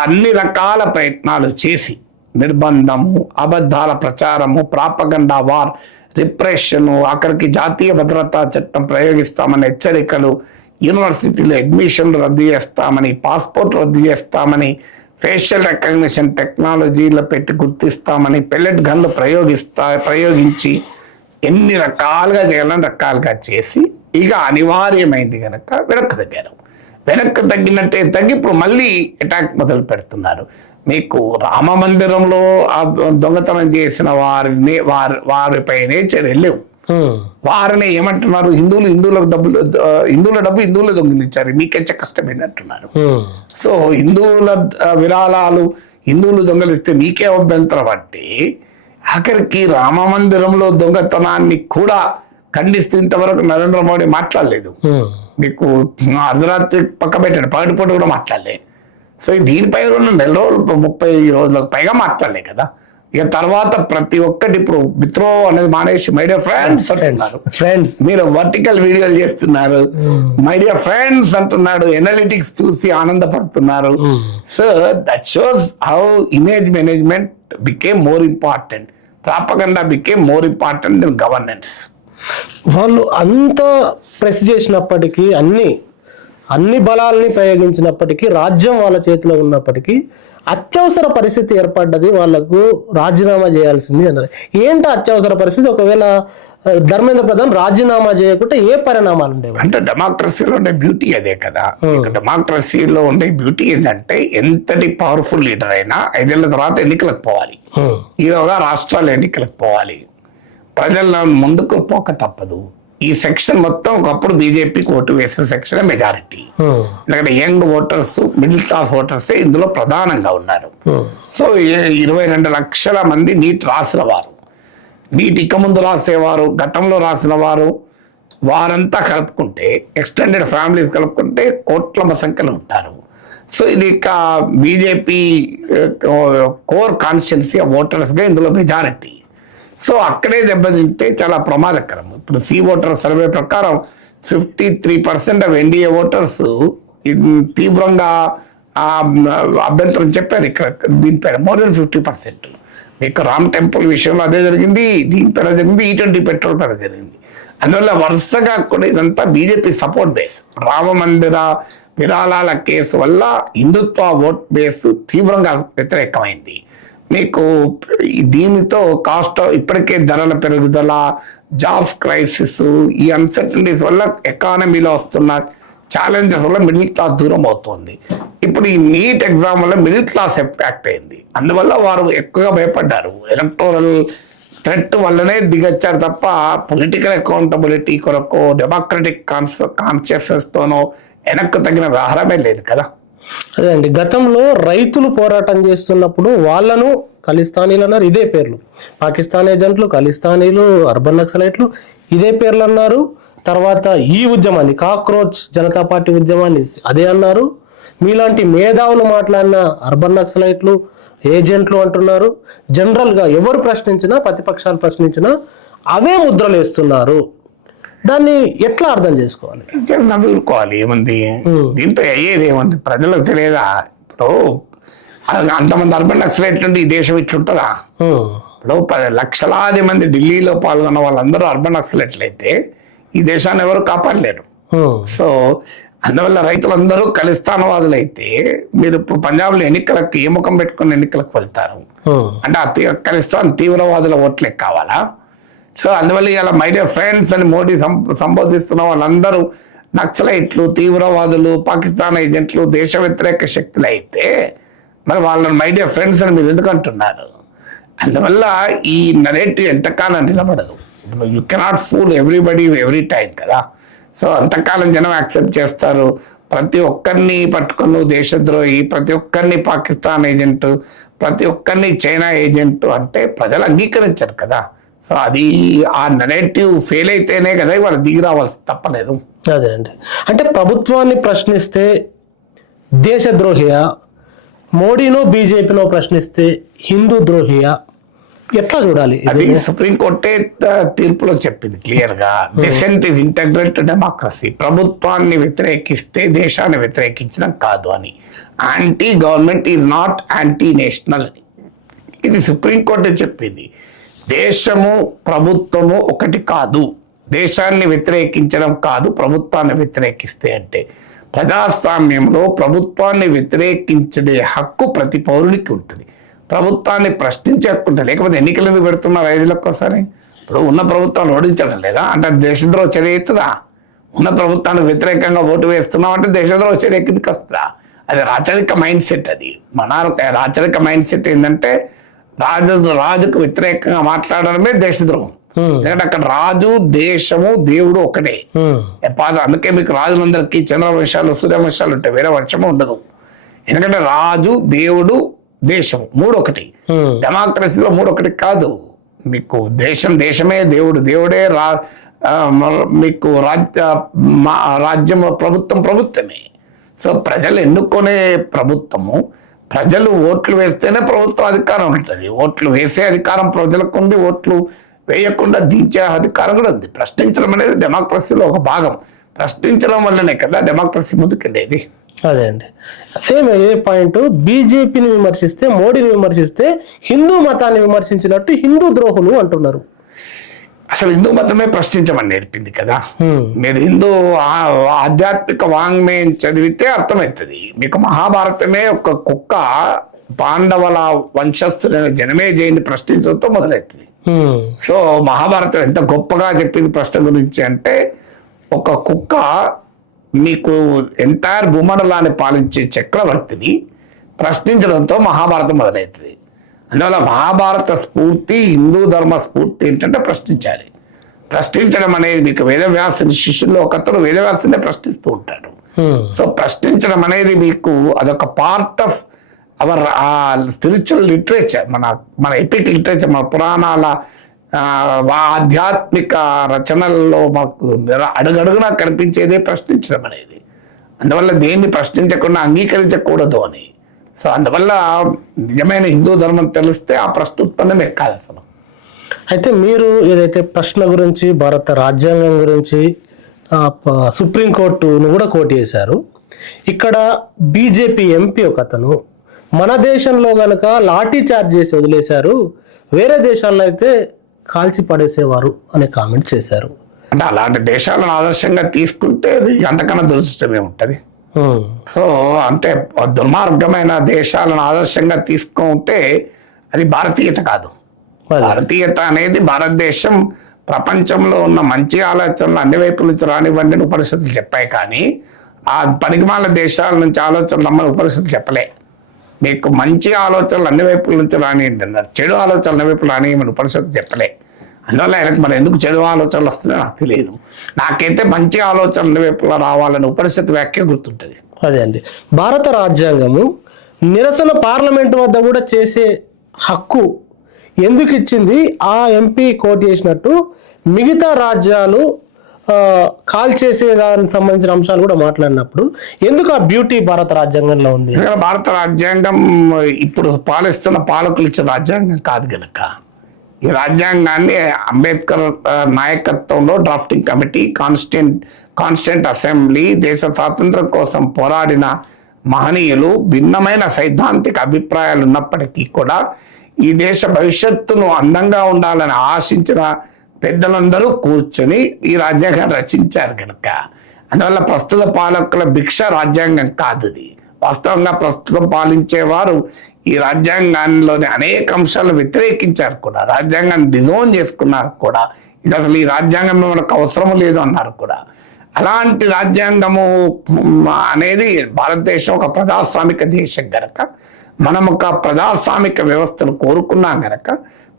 అన్ని రకాల ప్రయత్నాలు చేసి నిర్బంధము, అబద్ధాల ప్రచారము, ప్రాపగండా వార్, రిప్రెషను, అక్కడికి జాతీయ భద్రతా చట్టం ప్రయోగిస్తామని హెచ్చరికలు, యూనివర్సిటీలో అడ్మిషన్లు రద్దు చేస్తామని, పాస్పోర్ట్ రద్దు చేస్తామని, ఫేషియల్ రికగ్నిషన్ టెక్నాలజీలో పెట్టి గుర్తిస్తామని, పెల్లెట్ గన్లు ప్రయోగించి ఎన్ని రకాలుగా చేయాలని రకాలుగా చేసి ఇక అనివార్యమైంది కనుక వెనక్కి తగ్గారు. వెనక్కి తగ్గి ఇప్పుడు మళ్ళీ అటాక్ మొదలు పెడుతున్నారు. మీకు రామ మందిరంలో దొంగతనం చేసిన వారిపైనే చర్యలు లేవు. వారిని ఏమంటున్నారు, హిందువుల డబ్బు హిందువులు దొంగిలించారు, మీకెచ్చ కష్టమైందంటున్నారు. సో హిందువుల విరాళాలు హిందువులు దొంగలిస్తే మీకే అభ్యంతరం అంటే ఆఖరికి రామ మందిరంలో దొంగతనాన్ని కూడా ఖండిస్తూ ఇంతవరకు నరేంద్ర మోడీ మాట్లాడలేదు. మీకు అర్ధరాత్రి పక్క పెట్టాడు, పగటిపూట కూడా మాట్లాడలేదు. సో దీనిపై కూడా 4 రోజులు 30 రోజులకు పైగా మాట్లాడలే కదా. ఇక తర్వాత ప్రతి ఒక్కటి ఇప్పుడు మిత్రో అనేది మానేసి మై డియర్ ఫ్రెండ్స్ అంటున్నారు. ఫ్రెండ్స్ మీరు వర్టికల్ వీడియోలు చేస్తున్నారు, మై డియర్ ఫ్రెండ్స్ అంటున్నాడు, ఎనాలిటిక్స్ చూసి ఆనందపడుతున్నారు. So that shows how image management became more important, propaganda became more important than governance. వాళ్ళు అంత ప్రెస్ చేసినప్పటికీ, అన్ని బలాల్ని ప్రయోగించినప్పటికీ, రాజ్యం వాళ్ళ చేతిలో ఉన్నప్పటికీ అత్యవసర పరిస్థితి ఏర్పడ్డది, వాళ్ళకు రాజీనామా చేయాల్సింది అన్నారు. ఏంటో అత్యవసర పరిస్థితి? ఒకవేళ ధర్మేంద్ర ప్రధాన్ రాజీనామా చేయకుంటే ఏ పరిణామాలు ఉండేవి? అంటే డెమోక్రసీలో ఉండే బ్యూటీ అదే కదా. డెమోక్రసీలో ఉండే బ్యూటీ ఏంటంటే ఎంతటి పవర్ఫుల్ లీడర్ అయినా 5 ఏళ్ల తర్వాత ఎన్నికలకు పోవాలి, ఈరోజు రాష్ట్రాలు ఎన్నికలకు పోవాలి, ప్రజల ముందుకు పోక తప్పదు. ఈ సెక్షన్ మొత్తం ఒకప్పుడు బీజేపీకి ఓటు వేసిన సెక్షన్ మెజారిటీ. ఎందుకంటే young voters, middle class voters ఇందులో ప్రధానంగా ఉన్నారు. సో 22 లక్షల మంది నీట్ రాసిన వారు, నీట్ ఇక ముందు రాసేవారు, గతంలో రాసిన వారు, వారంతా కలుపుకుంటే, ఎక్స్టెండెడ్ ఫ్యామిలీస్ కలుపుకుంటే కోట్ల సంఖ్యలో ఉంటారు. సో ఇది ఇక బీజేపీ కోర్ కాన్స్టిట్యున్సీ ఓటర్స్గా ఇందులో మెజారిటీ. సో అక్కడే దెబ్బతింటే చాలా ప్రమాదకరం. ఇప్పుడు సి ఓటర్ సర్వే ప్రకారం 53% ఆఫ్ ఎన్డీఏ ఓటర్స్ తీవ్రంగా అభ్యంతరం చెప్పారు. ఇక్కడ దీనిపైన మోర్ దెన్ 50%. మీకు రామ్ టెంపుల్ విషయంలో అదే జరిగింది, దీనిపైన జరిగింది, E20 పెట్రోల్ పైన జరిగింది. అందువల్ల వరుసగా కూడా ఇదంతా బీజేపీ సపోర్ట్ బేస్. రామ మందిర విరాళాల కేసు వల్ల హిందుత్వ ఓట్ బేస్ తీవ్రంగా వ్యతిరేకమైంది. మీకు దీనితో కాస్ట్, ఇప్పటికే ధరల పెరుగుదల, జాబ్స్ క్రైసిస్, ఈ అన్సర్టనిటీస్ వల్ల ఎకానమీలో వస్తున్న ఛాలెంజెస్ వల్ల మిడిల్ క్లాస్ దూరం అవుతుంది. ఇప్పుడు ఈ నీట్ ఎగ్జామ్ వల్ల మిడిల్ క్లాస్ ఇంపాక్ట్ అయింది. అందువల్ల వారు ఎక్కువగా భయపడ్డారు. ఎలక్టోరల్ థ్రెట్ వల్లనే దిగొచ్చారు తప్ప పొలిటికల్ అకౌంటబిలిటీ కొరకు డెమోక్రటిక్ కాన్షియస్నెస్తోనో వెనక్కు తగిన వ్యవహారమే లేదు కదా. అదే అండి, గతంలో రైతులు పోరాటం చేస్తున్నప్పుడు వాళ్ళను ఖలిస్తానీలు అన్నారు, ఇదే పేర్లు. పాకిస్తాన్ ఏజెంట్లు, ఖలిస్తానీలు, అర్బన్ నక్సలైట్లు ఇదే పేర్లు అన్నారు. తర్వాత ఈ ఉద్యమాన్ని, కాక్రోచ్ జనతా పార్టీ ఉద్యమాన్ని అదే అన్నారు. మీలాంటి మేధావులు మాట్లాడిన అర్బన్ నక్సలైట్లు, ఏజెంట్లు అంటున్నారు. జనరల్గా ఎవరు ప్రశ్నించినా, ప్రతిపక్షాలు ప్రశ్నించినా అవే ముద్రలు వేస్తున్నారు. దాన్ని ఎట్లా అర్థం చేసుకోవాలి? నవ్వుకోవాలి. ఏముంది దీంతో అయ్యేది? ఏముంది? ప్రజలకు తెలియదా? ఇప్పుడు అంతమంది అర్బన్ నక్సలైట్లు ఉంటే ఈ దేశం ఇట్లుంటుందా? ఇప్పుడు 10 లక్షలాది మంది ఢిల్లీలో పాల్గొన్న వాళ్ళందరూ అర్బన్ నక్సలైట్లు అయితే ఈ దేశాన్ని ఎవరు కాపాడలేరు. సో అందువల్ల రైతులందరూ ఖలిస్తానవాదులు అయితే మీరు ఇప్పుడు పంజాబ్లో ఎన్నికలకు ఏ ముఖం పెట్టుకుని ఎన్నికలకు వెళ్తారు? అంటే ఖలిస్తాన్ తీవ్రవాదుల ఓట్లే కావాలా? సో అందువల్ల ఇలా మై డియర్ ఫ్రెండ్స్ అని మోడీ సంబోధిస్తున్న వాళ్ళందరూ నక్సలైట్లు, తీవ్రవాదులు, పాకిస్తాన్ ఏజెంట్లు, దేశ వ్యతిరేక శక్తులు అయితే మరి వాళ్ళని మై డియర్ ఫ్రెండ్స్ అని మీరు ఎందుకు అంటున్నారు? అందువల్ల ఈ నరేటివ్ ఎంతకాలం నిలబడదు. You cannot fool everybody every time కదా. సో అంతకాలం జనం యాక్సెప్ట్ చేస్తారు. ప్రతి ఒక్కరిని పట్టుకుని దేశద్రోహి, ప్రతి ఒక్కరిని పాకిస్తాన్ ఏజెంట్, ప్రతి ఒక్కరిని చైనా ఏజెంట్ అంటే ప్రజలు అంగీకరించారు కదా. సో అది ఆ నెరేటివ్ ఫెయిల్ అయితేనే కదా వాళ్ళు దిగి రావాల్సి తప్పలేదు. అదే అండి, అంటే ప్రభుత్వాన్ని ప్రశ్నిస్తే దేశద్రోహియా, మోడీనో బీజేపీనో ప్రశ్నిస్తే హిందూ ద్రోహియా, ఎట్లా చూడాలి? అది సుప్రీంకోర్టే తీర్పులో చెప్పింది క్లియర్ గా. Dissent is integral to democracy. ప్రభుత్వాన్ని వ్యతిరేకిస్తే దేశాన్ని వ్యతిరేకించడం కాదు అని. Anti government is not anti national అని ఇది సుప్రీంకోర్టే చెప్పింది. దేశము ప్రభుత్వము ఒకటి కాదు. దేశాన్ని వ్యతిరేకించడం కాదు ప్రభుత్వాన్ని వ్యతిరేకిస్తే. అంటే ప్రజాస్వామ్యంలో ప్రభుత్వాన్ని వ్యతిరేకించే హక్కు ప్రతి పౌరునికి ఉంటుంది. ప్రభుత్వాన్ని ప్రశ్నించే హక్కు ఉంటుంది. లేకపోతే ఎన్నికలు ఎందుకు పెడుతున్నారు 5 ఏళ్ళకి ఒకసారి? ఇప్పుడు ఉన్న ప్రభుత్వాన్ని ఓడించడం లేదా అంటే దేశద్రోహ చర్య అవుతుందా? ఉన్న ప్రభుత్వానికి వ్యతిరేకంగా ఓటు వేస్తున్నాం అంటే దేశద్రోహ చర్య కిందకి వస్తుందా? అది రాచరిక మైండ్ సెట్. అది మన రాచరిక మైండ్ సెట్ ఏంటంటే రాజుకు వ్యతిరేకంగా మాట్లాడడమే దేశద్రోహం. ఎందుకంటే అక్కడ రాజు, దేశము, దేవుడు ఒకటే. అందుకే మీకు రాజులందరికీ చంద్రవంశాలు, సూర్యవంశాలు ఉంటాయి, వేరే వంశము ఉండదు. ఎందుకంటే రాజు, దేవుడు, దేశం 3 ఒకటి. డెమోక్రసీలో 3 ఒకటి కాదు. మీకు దేశమే దేవుడు, దేవుడే మీకు రాజ్యం, ప్రభుత్వమే. సో ప్రజలు ఎన్నుకునే ప్రభుత్వము ప్రజలు ఓట్లు వేస్తేనే ప్రభుత్వం అధికారం ఉంటుంది. ఓట్లు వేసే అధికారం ప్రజలకు ఉంది, ఓట్లు వేయకుండా దించే అధికారం కూడా ఉంది. ప్రశ్నించడం అనేది డెమోక్రసీలో ఒక భాగం. ప్రశ్నించడం వల్లనే కదా డెమోక్రసీ ముందుకెళ్ళేది. అదే అండి, సేమ్ ఏ పాయింట్. బీజేపీని విమర్శిస్తే, మోడీని విమర్శిస్తే హిందూ మతాన్ని విమర్శించినట్టు హిందూ ద్రోహులు అంటున్నారు. అసలు హిందూ మతమే ప్రశ్నించమని నేర్పింది కదా. మీరు హిందూ ఆధ్యాత్మిక వాంగ్మయం చదివితే అర్థమవుతుంది మీకు. మహాభారతమే ఒక కుక్క పాండవుల వంశస్థులైన జనమేజయుని ప్రశ్నించడంతో మొదలవుతుంది. సో మహాభారతం ఎంత గొప్పగా చెప్పింది ప్రశ్న గురించి అంటే, ఒక కుక్క మీకు ఎంటైర్ భూమండలాన్ని పాలించే చక్రవర్తిని ప్రశ్నించడంతో మహాభారతం మొదలవుతుంది. అందువల్ల మహాభారత స్ఫూర్తి, హిందూ ధర్మ స్ఫూర్తి ఏంటంటే ప్రశ్నించాలి. ప్రశ్నించడం అనేది మీకు వేదవ్యాసుని శిష్యుల్లో ఒకతను వేదవ్యాసునే ప్రశ్నిస్తూ ఉంటాడు. సో ప్రశ్నించడం అనేది మీకు అదొక part of our spiritual literature, మన ఎపిక్ లిటరేచర్, మన పురాణాల ఆధ్యాత్మిక రచనల్లో మాకు అడుగడుగునా కనిపించేదే ప్రశ్నించడం అనేది. అందువల్ల దేన్ని ప్రశ్నించకుండా అంగీకరించకూడదు అని. సో అందువల్ల నిజమైన హిందూ ధర్మం తెలిస్తే ఆ ప్రశ్నోత్పన్నమే కాదు అసలు. అయితే మీరు ఏదైతే ప్రశ్న గురించి, భారత రాజ్యాంగం గురించి సుప్రీంకోర్టును కూడా కోట్ చేశారు, ఇక్కడ బీజేపీ ఎంపీ ఒక అతను మన దేశంలో గనక లాఠీ చార్జ్ చేసి వదిలేశారు, వేరే దేశాల్లో అయితే కాల్చి పడేసేవారు అనే కామెంట్ చేశారు. అంటే అలాంటి దేశాలను ఆదర్శంగా తీసుకుంటే అది అంతకన్నా దురదృష్టమే ఉంటుంది. సో అంటే దుర్మార్గమైన దేశాలను ఆదర్శంగా తీసుకుంటే అది భారతీయత కాదు. భారతీయత అనేది భారతదేశం ప్రపంచంలో ఉన్న మంచి ఆలోచనలు అన్ని వైపుల నుంచి రానివ్వండి ఉపనిషత్తులు చెప్పాయి, కానీ ఆ పనికిమాల దేశాల నుంచి ఆలోచనలు నమ్మని ఉపనిషత్తులు చెప్పలే. మీకు మంచి ఆలోచనలు అన్ని వైపుల నుంచి రానియండి అన్నారు, చెడు ఆలోచనలు అన్ని వైపులు రానియమని ఉపనిషత్తు చెప్పలే. అందువల్ల ఆయనకు మరి ఎందుకు చెడు ఆలోచనలు వస్తున్నాయో నాకు తెలియదు. నాకైతే మంచి ఆలోచనల వైపులా రావాలని ఉపనిషత్తు వ్యాఖ్య గుర్తుంటుంది. అదే అండి, భారత రాజ్యాంగము నిరసన పార్లమెంట్ వద్ద కూడా చేసే హక్కు ఎందుకు ఇచ్చింది? ఆ ఎంపీ కోట్ చేసినట్టు మిగతా రాజ్యాలు కాల్ చేసే దానికి సంబంధించిన అంశాలు కూడా మాట్లాడినప్పుడు ఎందుకు ఆ బ్యూటీ భారత రాజ్యాంగంలో ఉంది? భారత రాజ్యాంగం ఇప్పుడు పాలిస్తున్న పాలకులు ఇచ్చిన రాజ్యాంగం కాదు గనక ఈ రాజ్యాంగాన్ని అంబేద్కర్ నాయకత్వంలో డ్రాఫ్టింగ్ కమిటీ, కాన్స్టిట్యూంట్ అసెంబ్లీ, దేశ స్వాతంత్రం కోసం పోరాడిన మహనీయులు, భిన్నమైన సైద్ధాంతిక అభిప్రాయాలు ఉన్నప్పటికీ కూడా ఈ దేశ భవిష్యత్తును అందంగా ఉండాలని ఆశించిన పెద్దలందరూ కూర్చొని ఈ రాజ్యాంగాన్ని రచించారు కనుక. అందువల్ల ప్రస్తుత పాలకుల భిక్ష రాజ్యాంగం కాదు ఇది. వాస్తవంగా ప్రస్తుతం పాలించేవారు ఈ రాజ్యాంగాల్లోని అనేక అంశాలను వ్యతిరేకించారు కూడా, రాజ్యాంగాన్ని డిజైన్ చేసుకున్నారు కూడా. ఇది అసలు ఈ రాజ్యాంగం మనకు అవసరం లేదు అన్నారు కూడా. అలాంటి రాజ్యాంగము అనేది భారతదేశం ఒక ప్రజాస్వామిక దేశం గనక, మనం ఒక ప్రజాస్వామిక వ్యవస్థను కోరుకున్నాం గనక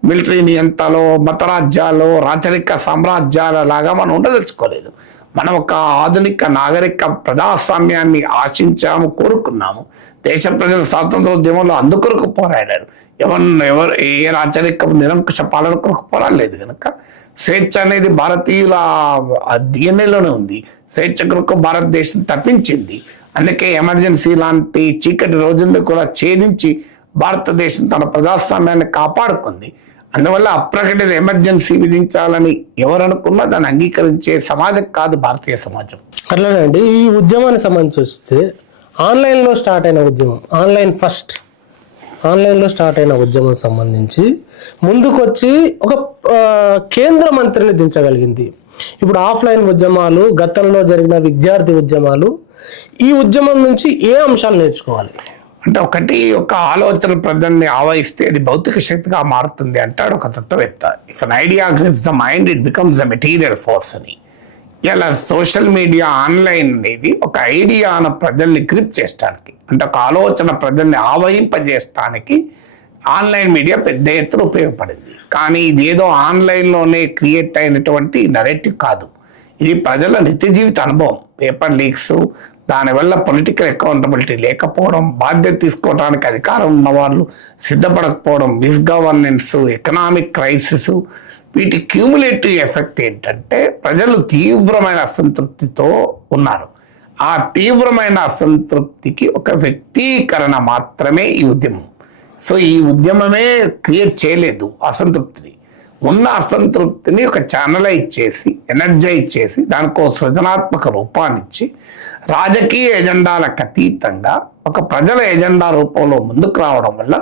మిలిటరీ నియంత్రణలో, మతరాజ్యాలు, రాచరిక సామ్రాజ్యాల లాగా మనం ఉండదలుచుకోలేదు. మనం ఒక ఆధునిక నాగరిక ప్రజాస్వామ్యాన్ని ఆశించాము, కోరుకున్నాము. దేశ ప్రజలు స్వాతంత్రోద్యమంలో అందుకొరకు పోరాడారు. ఎవరు ఏ రాచరిక నిరంకుశ పాలన కొరకు పోరాడలేదు కనుక స్వేచ్ఛ అనేది భారతీయుల డిఎన్ఏలోనే ఉంది. స్వేచ్ఛ కొరకు భారతదేశం తప్పించింది. అందుకే ఎమర్జెన్సీ లాంటి చీకటి రోజుల్ని కూడా ఛేదించి భారతదేశం తన ప్రజాస్వామ్యాన్ని కాపాడుకుంది. అందువల్ల అప్రకటిత ఎమర్జెన్సీ విధించాలని ఎవరు అనుకున్నా దాన్ని అంగీకరించే సమాజం కాదు భారతీయ సమాజం. అట్లానే అండి, ఈ ఉద్యమానికి సంబంధించి వస్తే ఆన్లైన్లో స్టార్ట్ అయిన ఉద్యమం, ఆన్లైన్లో స్టార్ట్ అయిన ఉద్యమం సంబంధించి ముందుకొచ్చి ఒక కేంద్ర మంత్రిని దించగలిగింది. ఇప్పుడు ఆఫ్లైన్ ఉద్యమాలు, గతంలో జరిగిన విద్యార్థి ఉద్యమాలు, ఈ ఉద్యమం నుంచి ఏ అంశాలు నేర్చుకోవాలి? అంటే ఒకటి, ఒక ఆలోచన ప్రజల్ని ఆవహిస్తే అది భౌతిక శక్తిగా మారుతుంది అంటాడు ఒక తత్వవేత్త. If an idea grips the mind it becomes the material force అని. ఇలా సోషల్ మీడియా, ఆన్లైన్ అనేది ఒక ఐడియాను ప్రజల్ని గ్రిప్ చేసడానికి, అంటే ఒక ఆలోచన ప్రజల్ని ఆవహింపజేయడానికి ఆన్లైన్ మీడియా పెద్ద ఎత్తున ఉపయోగపడింది. కానీ ఇది ఏదో ఆన్లైన్లోనే క్రియేట్ అయినటువంటి నరేటివ్ కాదు. ఇది ప్రజల నిత్య జీవిత అనుభవం. పేపర్ లీక్స్, దానివల్ల పొలిటికల్ అకౌంటబిలిటీ లేకపోవడం, బాధ్యత తీసుకోవడానికి అధికారం ఉన్న వాళ్ళు సిద్ధపడకపోవడం, మిస్గవర్నెన్స్, ఎకనామిక్ క్రైసిస్, వీటి క్యూములేటివ్ ఎఫెక్ట్ ఏంటంటే ప్రజలు తీవ్రమైన అసంతృప్తితో ఉన్నారు. ఆ తీవ్రమైన అసంతృప్తికి ఒక వ్యక్తీకరణ మాత్రమే ఈ ఉద్యమం. సో ఈ ఉద్యమమే క్రియేట్ చేయలేదు అసంతృప్తిని. ఉన్న అసంతృప్తిని ఒక ఛానలైజ్ చేసి, ఎనర్జైజ్ చేసి, దానికో సృజనాత్మక రూపాన్నిచ్చి, రాజకీయ ఎజెండాలకు అతీతంగా ఒక ప్రజల ఎజెండా రూపంలో ముందుకు రావడం వల్ల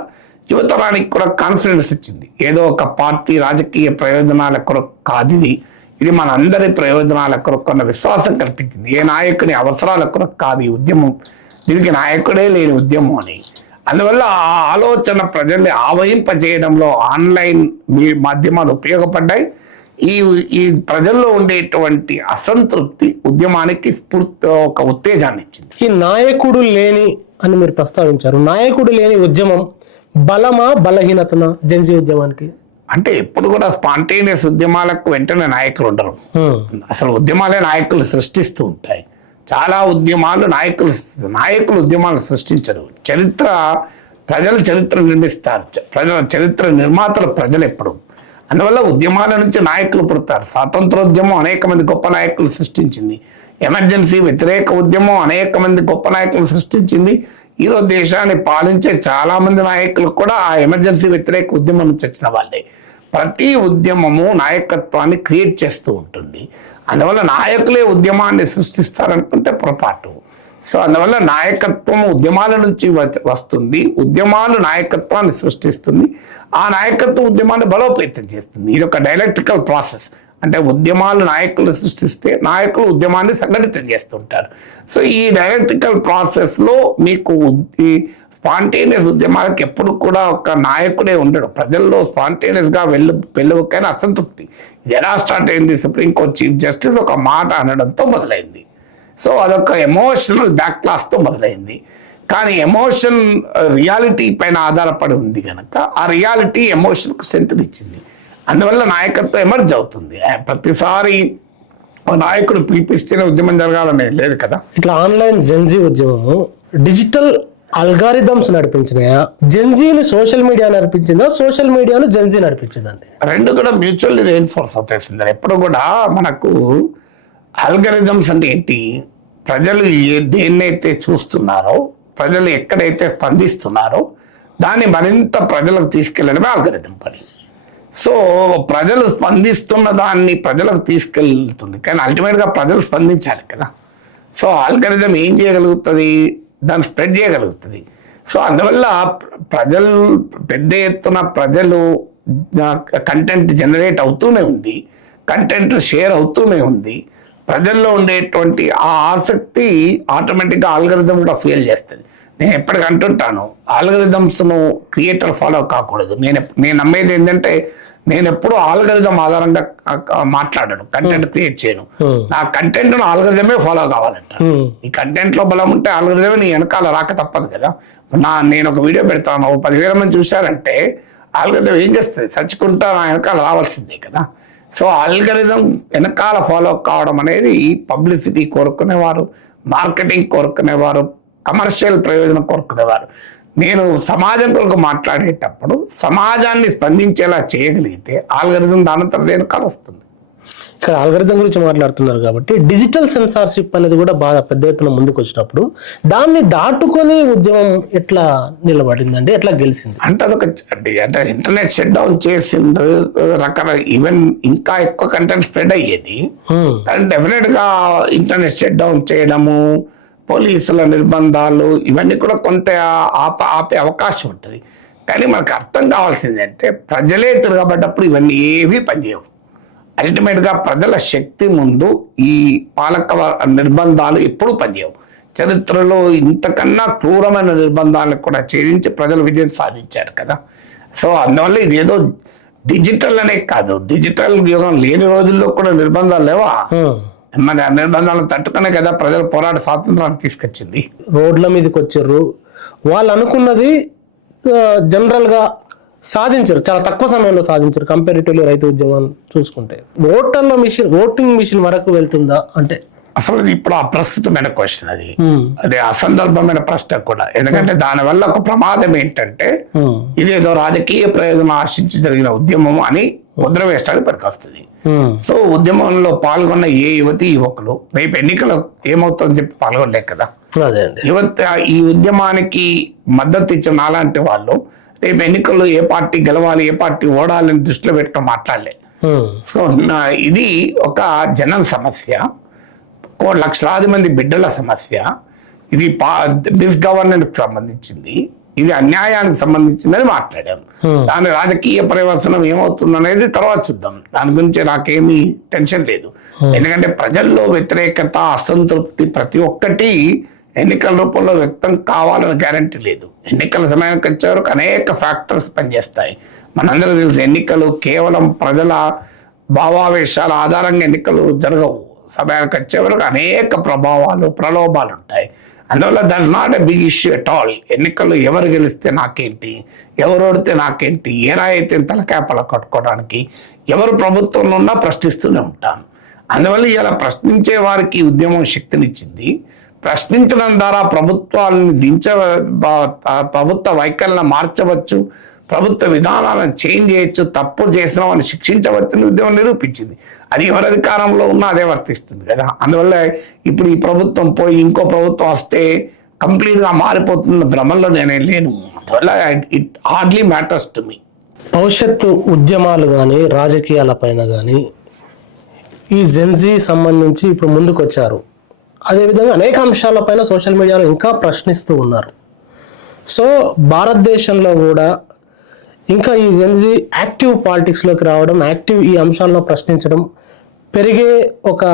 యువతరానికి కూడా కాన్ఫిడెన్స్ ఇచ్చింది. ఏదో ఒక పార్టీ రాజకీయ ప్రయోజనాల కొరకు కాదు, ఇది మన అందరి ప్రయోజనాల కొరకు కొన్న విశ్వాసం కల్పించింది. ఏ నాయకుని అవసరాల కొరకు కాదు ఈ ఉద్యమం, దీనికి నాయకుడే లేని ఉద్యమం అని. అందువల్ల ఆ ఆలోచన ప్రజల్ని ఆవహింపజేయడంలో ఆన్లైన్ మాధ్యమాలు ఉపయోగపడ్డాయి. ఈ ప్రజల్లో ఉండేటువంటి అసంతృప్తి ఉద్యమానికి ఒక ఉత్తేజాన్ని ఇచ్చింది. ఈ నాయకుడు లేని అని మీరు ప్రస్తావించారు. నాయకుడు లేని ఉద్యమం బలమా బలహీనతనా జెన్జీ ఉద్యమానికి? అంటే ఎప్పుడు కూడా స్పాంటేనియస్ ఉద్యమాలకు వెంటనే నాయకులు ఉండరు. అసలు ఉద్యమాలే నాయకులు సృష్టిస్తూ ఉంటాయి. చాలా ఉద్యమాలు నాయకులు ఉద్యమాలు సృష్టించరు. ప్రజలు చరిత్ర నిర్మిస్తారు. చరిత్ర నిర్మాతలు ప్రజలు ఎప్పుడు. అందువల్ల ఉద్యమాల నుంచి నాయకులు పుడతారు. స్వాతంత్రోద్యమం అనేక మంది గొప్ప నాయకులు సృష్టించింది. ఎమర్జెన్సీ వ్యతిరేక ఉద్యమం అనేక మంది గొప్ప నాయకులు సృష్టించింది. ఈరోజు దేశాన్ని పాలించే చాలా మంది నాయకులు కూడా ఆ ఎమర్జెన్సీ వ్యతిరేక ఉద్యమం నుంచి వచ్చిన వాళ్ళే. ప్రతి ఉద్యమము నాయకత్వాన్ని క్రియేట్ చేస్తూ ఉంటుంది. అందువల్ల నాయకులే ఉద్యమాన్ని సృష్టిస్తారనుకుంటే పొరపాటు. సో అందువల్ల నాయకత్వం ఉద్యమాల నుంచి వస్తుంది. ఉద్యమాలు నాయకత్వాన్ని సృష్టిస్తుంది. ఆ నాయకత్వం ఉద్యమాన్ని బలోపేతం చేస్తుంది. ఇది ఒక డైలెక్ట్రికల్ ప్రాసెస్. అంటే ఉద్యమాలు నాయకులు సృష్టిస్తే నాయకులు ఉద్యమాన్ని సంఘటితం చేస్తుంటారు. సో ఈ డైలెక్ట్రికల్ ప్రాసెస్లో మీకు ఈ స్పాంటేనియస్ ఉద్యమాలకు ఎప్పుడు కూడా ఒక నాయకుడే ఉండడు. ప్రజల్లో స్పాంటేనియస్గా వెళ్ళవకైనా అసంతృప్తి ఎలా స్టార్ట్ అయింది? సుప్రీంకోర్టు చీఫ్ జస్టిస్ ఒక మాట అనడంతో మొదలైంది. సో అదొక ఎమోషనల్ బ్యాక్లాస్తో మొదలైంది. కానీ ఎమోషన్ రియాలిటీ పైన ఆధారపడి ఉంది కనుక ఆ రియాలిటీ ఎమోషన్కి స్ట్రెంత్ ఇచ్చింది. అందువల్ల నాయకత్వం ఎమర్జ్ అవుతుంది. ప్రతిసారి నాయకుడు పిలిపిస్తేనే ఉద్యమం జరగాలనేది లేదు కదా. ఇట్లా ఆన్లైన్ జెన్జీ ఉద్యమము డిజిటల్ అల్గారిథమ్స్ నడిపించినాయా, జెన్జీని సోషల్ మీడియా నడిపించిందా, సోషల్ మీడియాను జెన్జీ నడిపించిందండి? రెండు కూడా మ్యూచువల్లీ రెయిన్ఫోర్స్ అవుతాయి. ఎప్పుడు కూడా మనకు అల్గారిథమ్స్ అంటే ఏంటి? ప్రజలు దేన్నైతే చూస్తున్నారో, ప్రజలు ఎక్కడైతే స్పందిస్తున్నారో దాన్ని మరింత ప్రజలకు తీసుకెళ్ళడమే అల్గారిథం పని. సో ప్రజలు స్పందిస్తున్న దాన్ని ప్రజలకు తీసుకెళ్తుంది, కానీ అల్టిమేట్గా ప్రజలు స్పందించాలి కదా. సో అల్గారిథం ఏం చేయగలుగుతుంది? దాన్ని స్ప్రెడ్ చేయగలుగుతుంది. సో అందువల్ల ప్రజలు పెద్ద ఎత్తున కంటెంట్ జనరేట్ అవుతూనే ఉంది, కంటెంట్ షేర్ అవుతూనే ఉంది. ప్రజల్లో ఉండేటువంటి ఆ ఆసక్తి ఆటోమేటిక్గా ఆల్గరిథం కూడా ఫెయిల్ చేస్తుంది. నేను ఎప్పటికీ అంటుంటాను, ఆల్గరిథమ్స్ను క్రియేటర్ ఫాలో కాకూడదు. నేను నమ్మేది ఏంటంటే, నేను ఎప్పుడు ఆల్గరిథం ఆధారంగా మాట్లాడాను, కంటెంట్ క్రియేట్ చేయను. నా కంటెంట్ ఆల్గరిథమే ఫాలో కావాలంట. ఈ కంటెంట్ లో బలం ఉంటే ఆల్గరిథమే నీ వెనకాల రాక తప్పదు కదా. నేను ఒక వీడియో పెడతాను, 10,000 మంది చూశారంటే ఆల్గరిథం ఏం చేస్తుంది? చచ్చుకుంటా నా వెనకాల రావాల్సిందే కదా. సో ఆల్గరిథం వెనకాల ఫాలో కావడం అనేది పబ్లిసిటీ కోరుకునేవారు, మార్కెటింగ్ కోరుకునేవారు, కమర్షియల్ ప్రయోజనం కోరుకునేవారు. నేను సమాజం కొరకు మాట్లాడేటప్పుడు సమాజాన్ని స్పందించేలా చేయగలిగితే ఆల్గరిథం దానంతరం వెనకాల వస్తుంది. ఇక్కడ ఆల్గరిథం గురించి మాట్లాడుతున్నారు కాబట్టి డిజిటల్ సెన్సార్షిప్ అనేది కూడా బాగా పెద్ద ఎత్తున ముందుకు వచ్చినప్పుడు దాన్ని దాటుకొని ఉద్యమం ఎట్లా నిలబడిందండి, ఎట్లా గెలిచింది? అంటే అదొక అంటే ఇంటర్నెట్ షట్ డౌన్ చేసింది, రకరకాల ఈవెన్ ఇంకా ఎక్కువ కంటెంట్ స్ప్రెడ్ అయ్యేది. కానీ డెఫినెట్ గా ఇంటర్నెట్ షట్ డౌన్ చేయడము, పోలీసుల నిర్బంధాలు, ఇవన్నీ కూడా కొంత ఆపే అవకాశం ఉంటుంది. కానీ మనకు అర్థం కావాల్సింది అంటే ప్రజలే తిరగబడ్డప్పుడు ఇవన్నీ ఏవీ పనిచేయవు. అల్టిమేట్గా ప్రజల శక్తి ముందు ఈ పాలక నిర్బంధాలు ఎప్పుడూ పనిచేయవు. చరిత్రలో ఇంతకన్నా క్రూరమైన నిర్బంధాలను కూడా ఛేదించి ప్రజలు విజయం సాధించారు కదా. సో అందువల్ల ఇది ఏదో డిజిటల్ అనే కాదు, డిజిటల్ యుగం లేని రోజుల్లో కూడా నిర్బంధాలు లేవా? మరి ఆ నిర్బంధాలను తట్టుకునే కదా ప్రజలు పోరాట స్వాతంత్రాన్ని తీసుకొచ్చింది. రోడ్ల మీదకి వచ్చారు, వాళ్ళు అనుకున్నది జనరల్గా సాధించారు, చాలా తక్కువ సమయంలో సాధించారు కంపారిటివ్లీ రైతు ఉద్యమం చూసుకుంటే. ఓటింగ్ మిషన్ వరకు వెళ్తుందా అంటే? అసలు అది ఇప్పుడు అప్రస్తుతమైన క్వశ్చన్ అది అసందర్భమైన ప్రశ్న కూడా. ఎందుకంటే దానివల్ల ఒక ప్రమాదం ఏంటంటే ఇదేదో రాజకీయ ప్రయోజనం ఆశించి జరిగిన ఉద్యమం అని ముద్ర వేయడానికి పనికొస్తుంది. సో ఉద్యమంలో పాల్గొన్న ఏ యువతి యువకులు రేపు ఎన్నికలు ఏమవుతుందని చెప్పి పాల్గొనలేక కదా. ఈ ఉద్యమానికి మద్దతు ఇచ్చిన అలాంటి వాళ్ళు రేపు ఎన్నికల్లో ఏ పార్టీ గెలవాలి ఏ పార్టీ ఓడాలని దృష్టిలో పెట్టుకుని మాట్లాడలే. సో ఇది ఒక జనం సమస్య, లక్షలాది మంది బిడ్డల సమస్య, ఇది డిస్గవర్నెన్స్ సంబంధించింది, ఇది అన్యాయానికి సంబంధించిందని మాట్లాడాను. దాని రాజకీయ పరివర్తనం ఏమవుతుందనేది తర్వాత చూద్దాం. దాని గురించి నాకేమీ టెన్షన్ లేదు. ఎందుకంటే ప్రజల్లో వ్యతిరేకత అసంతృప్తి ప్రతి ఒక్కటి ఎన్నికల రూపంలో వ్యక్తం కావాలని గ్యారంటీ లేదు. ఎన్నికల సమయానికి వచ్చే వరకు అనేక ఫ్యాక్టర్స్ పనిచేస్తాయి. మనందరూ తెలుసు ఎన్నికలు కేవలం ప్రజల భావావేశాల ఆధారంగా ఎన్నికలు జరగవు. సమయానికి వచ్చే వరకు అనేక ప్రభావాలు ప్రలోభాలు ఉంటాయి. అందువల్ల that is not a big issue at all. ఎన్నికల్లో ఎవరు గెలిస్తే నాకేంటి, ఎవరు ఓడితే నాకేంటి, ఏ రాయితే తలకాపల కట్టుకోవడానికి, ఎవరు ప్రభుత్వంలో ఉన్నా ప్రశ్నిస్తూనే ఉంటాను. అందువల్ల ఇలా ప్రశ్నించే వారికి ఉద్యమం శక్తినిచ్చింది. ప్రశ్నించడం ద్వారా ప్రభుత్వాలను ప్రభుత్వ వైఖరులను మార్చవచ్చు, ప్రభుత్వ విధానాలను చేంజ్ చేయొచ్చు, తప్పు చేసిన వాళ్ళని శిక్షించవచ్చని ఉద్యమం నిరూపించింది. అది ఎవరి అధికారంలో ఉన్నా అదే వర్తిస్తుంది కదా. అందువల్ల ఇప్పుడు ఈ ప్రభుత్వం పోయి ఇంకో ప్రభుత్వం వస్తే కంప్లీట్గా మారిపోతున్న భ్రమంలో నేనే లేను. అందువల్ల it hardly matters to me. భవిష్యత్తు ఉద్యమాలు కానీ రాజకీయాల పైన కానీ ఈ జెన్జీ సంబంధించి ఇప్పుడు ముందుకు వచ్చారు. అదేవిధంగా అనేక అంశాలపైన సోషల్ మీడియాలో ఇంకా ప్రశ్నిస్తూ ఉన్నారు. సో భారతదేశంలో కూడా ఇంకా ఈ జెన్జీ యాక్టివ్ పాలిటిక్స్లోకి రావడం, యాక్టివ్ ఈ అంశాలను ప్రశ్నించడం, పెరిగే ఒక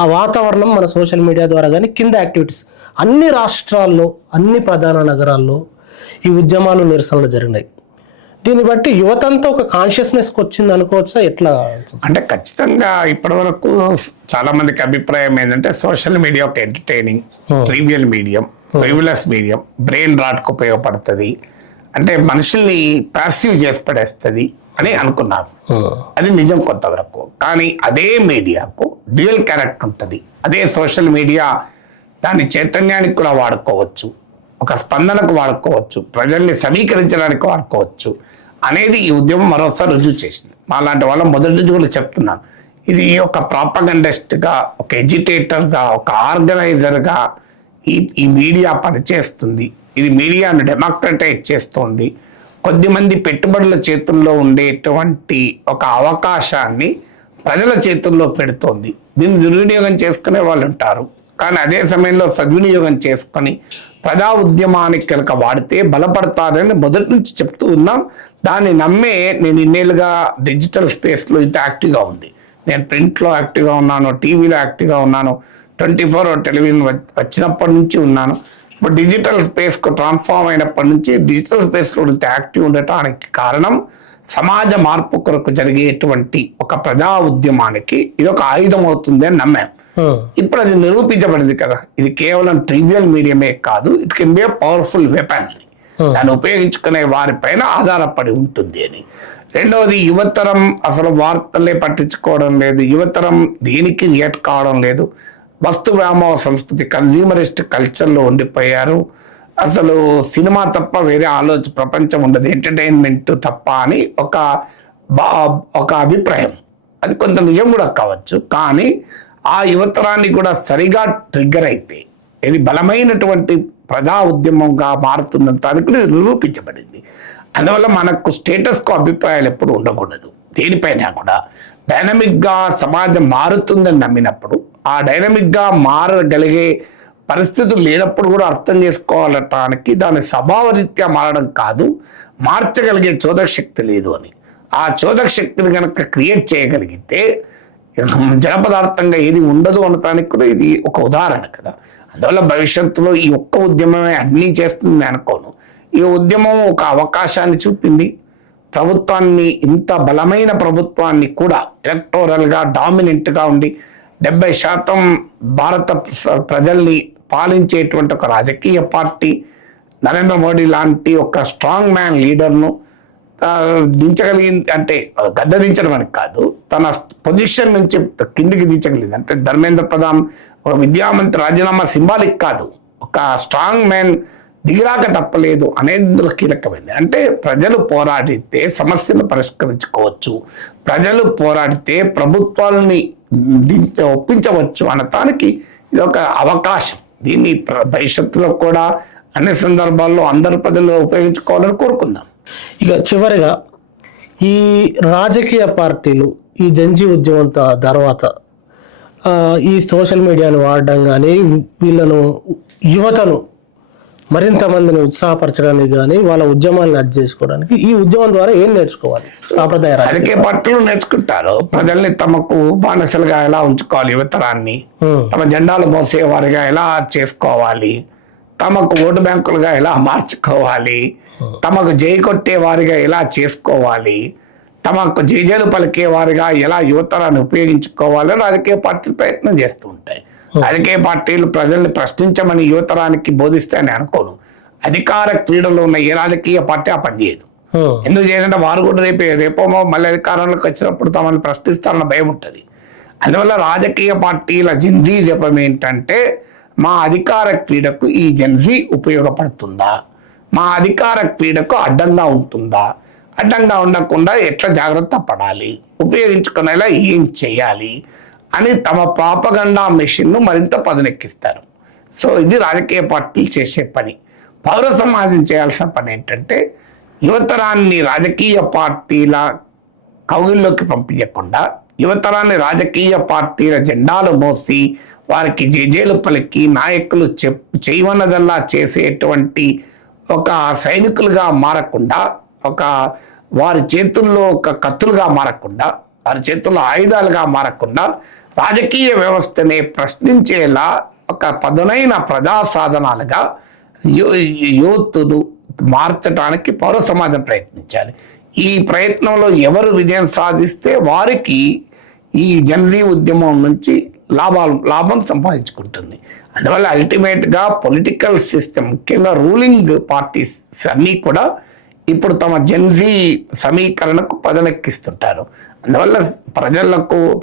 ఆ వాతావరణం మన సోషల్ మీడియా ద్వారా కానీ కింద యాక్టివిటీస్ అన్ని రాష్ట్రాల్లో అన్ని ప్రధాన నగరాల్లో ఈ ఉద్యమాలు నిరసనలు జరిగినాయి. దీన్ని బట్టి యువతంతా ఒక కాన్షియస్నెస్కి వచ్చింది అనుకోవచ్చా ఎట్లా? అంటే ఖచ్చితంగా ఇప్పటి వరకు చాలా మందికి అభిప్రాయం ఏంటంటే సోషల్ మీడియా ఒక entertaining trivial medium, frivolous medium, brain రాట్కు ఉపయోగపడుతుంది, అంటే మనుషుల్ని ప్యాసివ్ చేసి పడేస్తుంది అని అనుకున్నారు. అది నిజం కొంతవరకు. కానీ అదే మీడియాకు డ్యూయల్ క్యారెక్టర్ ఉంటుంది. అదే సోషల్ మీడియా దాన్ని చైతన్యానికి కూడా వాడుకోవచ్చు, ఒక స్పందనకు వాడుకోవచ్చు, ప్రజల్ని సమీకరించడానికి వాడుకోవచ్చు అనేది ఈ ఉద్యమం మరోసారి రుజువు చేసింది. మాలాంటి వాళ్ళ మొదటి నుంచి కూడా చెప్తున్నాను, ఇది ఒక ప్రాపగండిస్ట్గా, ఒక ఎడ్యుటేటర్గా, ఒక ఆర్గనైజర్గా ఈ మీడియా పనిచేస్తుంది. ఇది మీడియాను డెమోక్రటైజ్ చేస్తుంది. కొద్దిమంది పెట్టుబడుల చేతుల్లో ఉండేటువంటి ఒక అవకాశాన్ని ప్రజల చేతుల్లో పెడుతోంది. దీన్ని దుర్వినియోగం చేసుకునే వాళ్ళు ఉంటారు. కానీ అదే సమయంలో సద్వినియోగం చేసుకొని ప్రజా ఉద్యమానికి కనుక వాడితే బలపడతారని మొదటి నుంచి చెప్తూ ఉన్నాం. దాన్ని నమ్మే నేను ఇన్నేళ్ళుగా డిజిటల్ స్పేస్లో ఇంత యాక్టివ్గా ఉంది. నేను ప్రింట్లో యాక్టివ్గా ఉన్నాను, టీవీలో యాక్టివ్గా ఉన్నాను, 24 టెలివిజన్ వచ్చినప్పటి నుంచి ఉన్నాను. ఇప్పుడు డిజిటల్ స్పేస్కు ట్రాన్స్ఫార్మ్ అయినప్పటి నుంచి డిజిటల్ స్పేస్లో ఇంత యాక్టివ్ ఉండటానికి కారణం సమాజ మార్పు కొరకు జరిగేటువంటి ఒక ప్రజా ఉద్యమానికి ఇది ఒక ఆయుధం అవుతుంది అని నమ్మాం. ఇప్పుడు అది నిరూపించబడింది కదా. ఇది కేవలం ట్రివియల్ మీడియమే కాదు, it can be a powerful weapon. దాన్ని ఉపయోగించుకునే వారిపైన ఆధారపడి ఉంటుంది అని. రెండవది, యువతరం అసలు వార్తలే పట్టించుకోవడం లేదు, యువతరం దేనికి రియాక్ట్ కావడం లేదు, వస్తు వ్యామోహ సంస్కృతి కన్జ్యూమరిస్ట్ కల్చర్లో ఉండిపోయారు. అసలు సినిమా తప్ప వేరే ప్రపంచం ఉండదు, ఎంటర్టైన్మెంట్ తప్ప అని ఒక అభిప్రాయం. అది కొంత నిజం కూడా కావచ్చు. కానీ ఆ యువతరాన్ని కూడా సరిగా ట్రిగ్గర్ అయితే ఇది బలమైనటువంటి ప్రజా ఉద్యమంగా మారుతుందంటానికి కూడా నిరూపించబడింది. అందువల్ల మనకు స్టేటస్కు అభిప్రాయాలు ఎప్పుడు ఉండకూడదు. దేనిపైన కూడా డైనమిక్గా సమాజం మారుతుందని నమ్మినప్పుడు, ఆ డైనమిక్గా మారగలిగే పరిస్థితులు లేనప్పుడు కూడా అర్థం చేసుకోవాలటానికి దాని స్వభావరీత్యా మారడం కాదు, మార్చగలిగే చోదక శక్తి లేదు అని. ఆ చోదక శక్తిని కనుక క్రియేట్ చేయగలిగితే జనపదార్థంగా ఏది ఉండదు అనటానికి కూడా ఇది ఒక ఉదాహరణ కదా. అందువల్ల భవిష్యత్తులో ఈ ఒక్క ఉద్యమమే అన్నీ చేస్తుంది అనుకోను. ఈ ఉద్యమం ఒక అవకాశాన్ని చూపింది. ప్రభుత్వాన్ని, ఇంత బలమైన ప్రభుత్వాన్ని కూడా ఎలక్టోరల్గా డామినెంట్గా ఉండి 70% భారత ప్రజల్ని పాలించేటువంటి ఒక రాజకీయ పార్టీ, నరేంద్ర మోడీ లాంటి ఒక స్ట్రాంగ్ మ్యాన్ లీడర్ను దించగలిగింది. అంటే గద్ద దించడం అని కాదు, తన పొజిషన్ నుంచి కిందికి దించగలిగింది. అంటే ధర్మేంద్ర ప్రధాన్ ఒక విద్యామంత్రి రాజీనామా సింబాలిక్ కాదు, ఒక స్ట్రాంగ్ మ్యాన్ దిగిరాక తప్పలేదు అనేది ఇందులో కీలకమైంది. అంటే ప్రజలు పోరాడితే సమస్యలు పరిష్కరించుకోవచ్చు, ప్రజలు పోరాడితే ప్రభుత్వాలని ఒప్పించవచ్చు అనటానికి ఇది ఒక అవకాశం. దీన్ని భవిష్యత్తులో కూడా అన్ని సందర్భాల్లో అందరు ప్రజలు ఉపయోగించుకోవాలని కోరుకుందాం. ఇక చివరిగా ఈ రాజకీయ పార్టీలు ఈ జంజీ ఉద్యమం తర్వాత ఈ సోషల్ మీడియాను వాడడం కానీ వీళ్ళను యువతను మరింత మందిని ఉత్సాహపరచడానికి కానీ వాళ్ళ ఉద్యమాలను అర్థం చేసుకోవడానికి ఈ ఉద్యమం ద్వారా ఏం నేర్చుకోవాలి? సాంప్రదాయ రాజకీయ పార్టీలు నేర్చుకుంటారు ప్రజల్ని తమకు బానిసలుగా ఎలా ఉంచుకోవాలి, యువతరాన్ని తమ జెండాలు మోసేవారిగా ఎలా చేసుకోవాలి, తమకు ఓటు బ్యాంకులుగా ఎలా మార్చుకోవాలి, తమకు జై కొట్టే వారిగా ఎలా చేసుకోవాలి, తమకు జేజేలు పలికే వారిగా ఎలా యువతరాన్ని ఉపయోగించుకోవాలని రాజకీయ పార్టీలు ప్రయత్నం చేస్తూ ఉంటాయి. రాజకీయ పార్టీలు ప్రజల్ని ప్రశ్నించమని యువతరానికి బోధిస్తాయని అనుకోను. అధికార క్రీడలో ఉన్న ఏ రాజకీయ పార్టీ ఆ పని చేయదు. ఎందుకు చేయాలంటే వారు కూడా రేపో మళ్ళీ అధికారంలోకి వచ్చినప్పుడు తమని ప్రశ్నిస్తారన్న భయం ఉంటుంది. అందువల్ల రాజకీయ పార్టీల జెన్జీ జపం ఏంటంటే, మా అధికార క్రీడకు ఈ జెన్జీ ఉపయోగపడుతుందా, మా అధికార క్రీడకు అడ్డంగా ఉంటుందా, అడ్డంగా ఉండకుండా ఎట్లా జాగ్రత్త పడాలి, ఉపయోగించుకునేలా ఏం చేయాలి అని తమ ప్రాపగండా మెషిన్ను మరింత పదునెక్కిస్తారు. సో ఇది రాజకీయ పార్టీలు చేసే పని. పౌర సమాజం చేయాల్సిన పని ఏంటంటే, యువతరాన్ని రాజకీయ పార్టీల కౌగిల్లోకి పంపించకుండా, యువతరాన్ని రాజకీయ పార్టీల జెండాలు మోసి వారికి జేజేలు పలికి నాయకులు చేయవన్నదల్లా చేసేటువంటి ఒక సైనికులుగా మారకుండా, ఒక వారి చేతుల్లో ఒక కత్తులుగా మారకుండా, వారి చేతుల్లో ఆయుధాలుగా మారకుండా రాజకీయ వ్యవస్థని ప్రశ్నించేలా ఒక పదునైన ప్రజా సాధనాలుగా యూత్ను మార్చడానికి పౌర సమాజం ప్రయత్నించాలి. ఈ ప్రయత్నంలో ఎవరు విజయం సాధిస్తే వారికి ఈ జనజీ ఉద్యమం నుంచి లాభం సంపాదించుకుంటుంది. అందువల్ల అల్టిమేట్గా పొలిటికల్ సిస్టమ్, ముఖ్యంగా రూలింగ్ పార్టీస్ అన్నీ కూడా ఇప్పుడు తమ జెన్జీ సమీకరణకు పదనెక్కిస్తుంటారు. అందువల్ల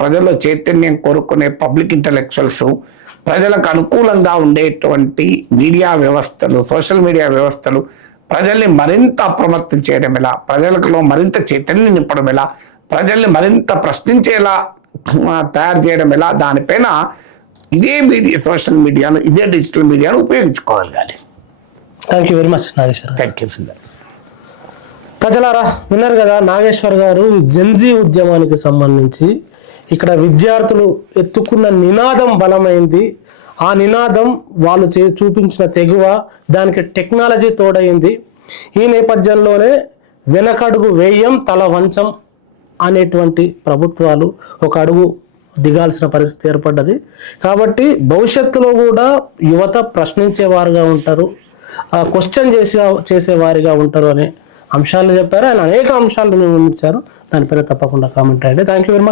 ప్రజల్లో చైతన్యం కోరుకునే పబ్లిక్ ఇంటలెక్చువల్స్, ప్రజలకు అనుకూలంగా ఉండేటువంటి మీడియా వ్యవస్థలు, సోషల్ మీడియా వ్యవస్థలు ప్రజల్ని మరింత అప్రమత్తం చేయడం ఎలా, ప్రజలలో మరింత చైతన్యం నింపడం ఎలా, ప్రజల్ని మరింత ప్రశ్నించేలా తయారు చేయడం ఎలా, దానిపైన ఇదే సోషల్ మీడియాను, ఇదే డిజిటల్ మీడియాను ఉపయోగించుకోగలగాలి. Thank you very much Nageshwar. Thank you Sundar. ప్రజలారా విన్నారు కదా, నాగేశ్వర్ గారు జెన్జీ ఉద్యమానికి సంబంధించి ఇక్కడ విద్యార్థులు ఎత్తుకున్న నినాదం బలమైంది. ఆ నినాదం వాళ్ళు చూపించిన తెగువ, దానికి టెక్నాలజీ తోడైంది. ఈ నేపథ్యంలోనే వెనకడుగు వేయం తల వంచం అనేటువంటి ప్రభుత్వాలు ఒక అడుగు దిగాల్సిన పరిస్థితి ఏర్పడ్డది. కాబట్టి భవిష్యత్తులో కూడా యువత ప్రశ్నించేవారుగా ఉంటారు, క్వశ్చన్ చేసేవారిగా ఉంటారు అనే అంశాలను చెప్పారు. ఆయన అనేక అంశాలను నిర్మించారు. దానిపైన తప్పకుండా కామెంట్ అయ్యండి. Thank you very much.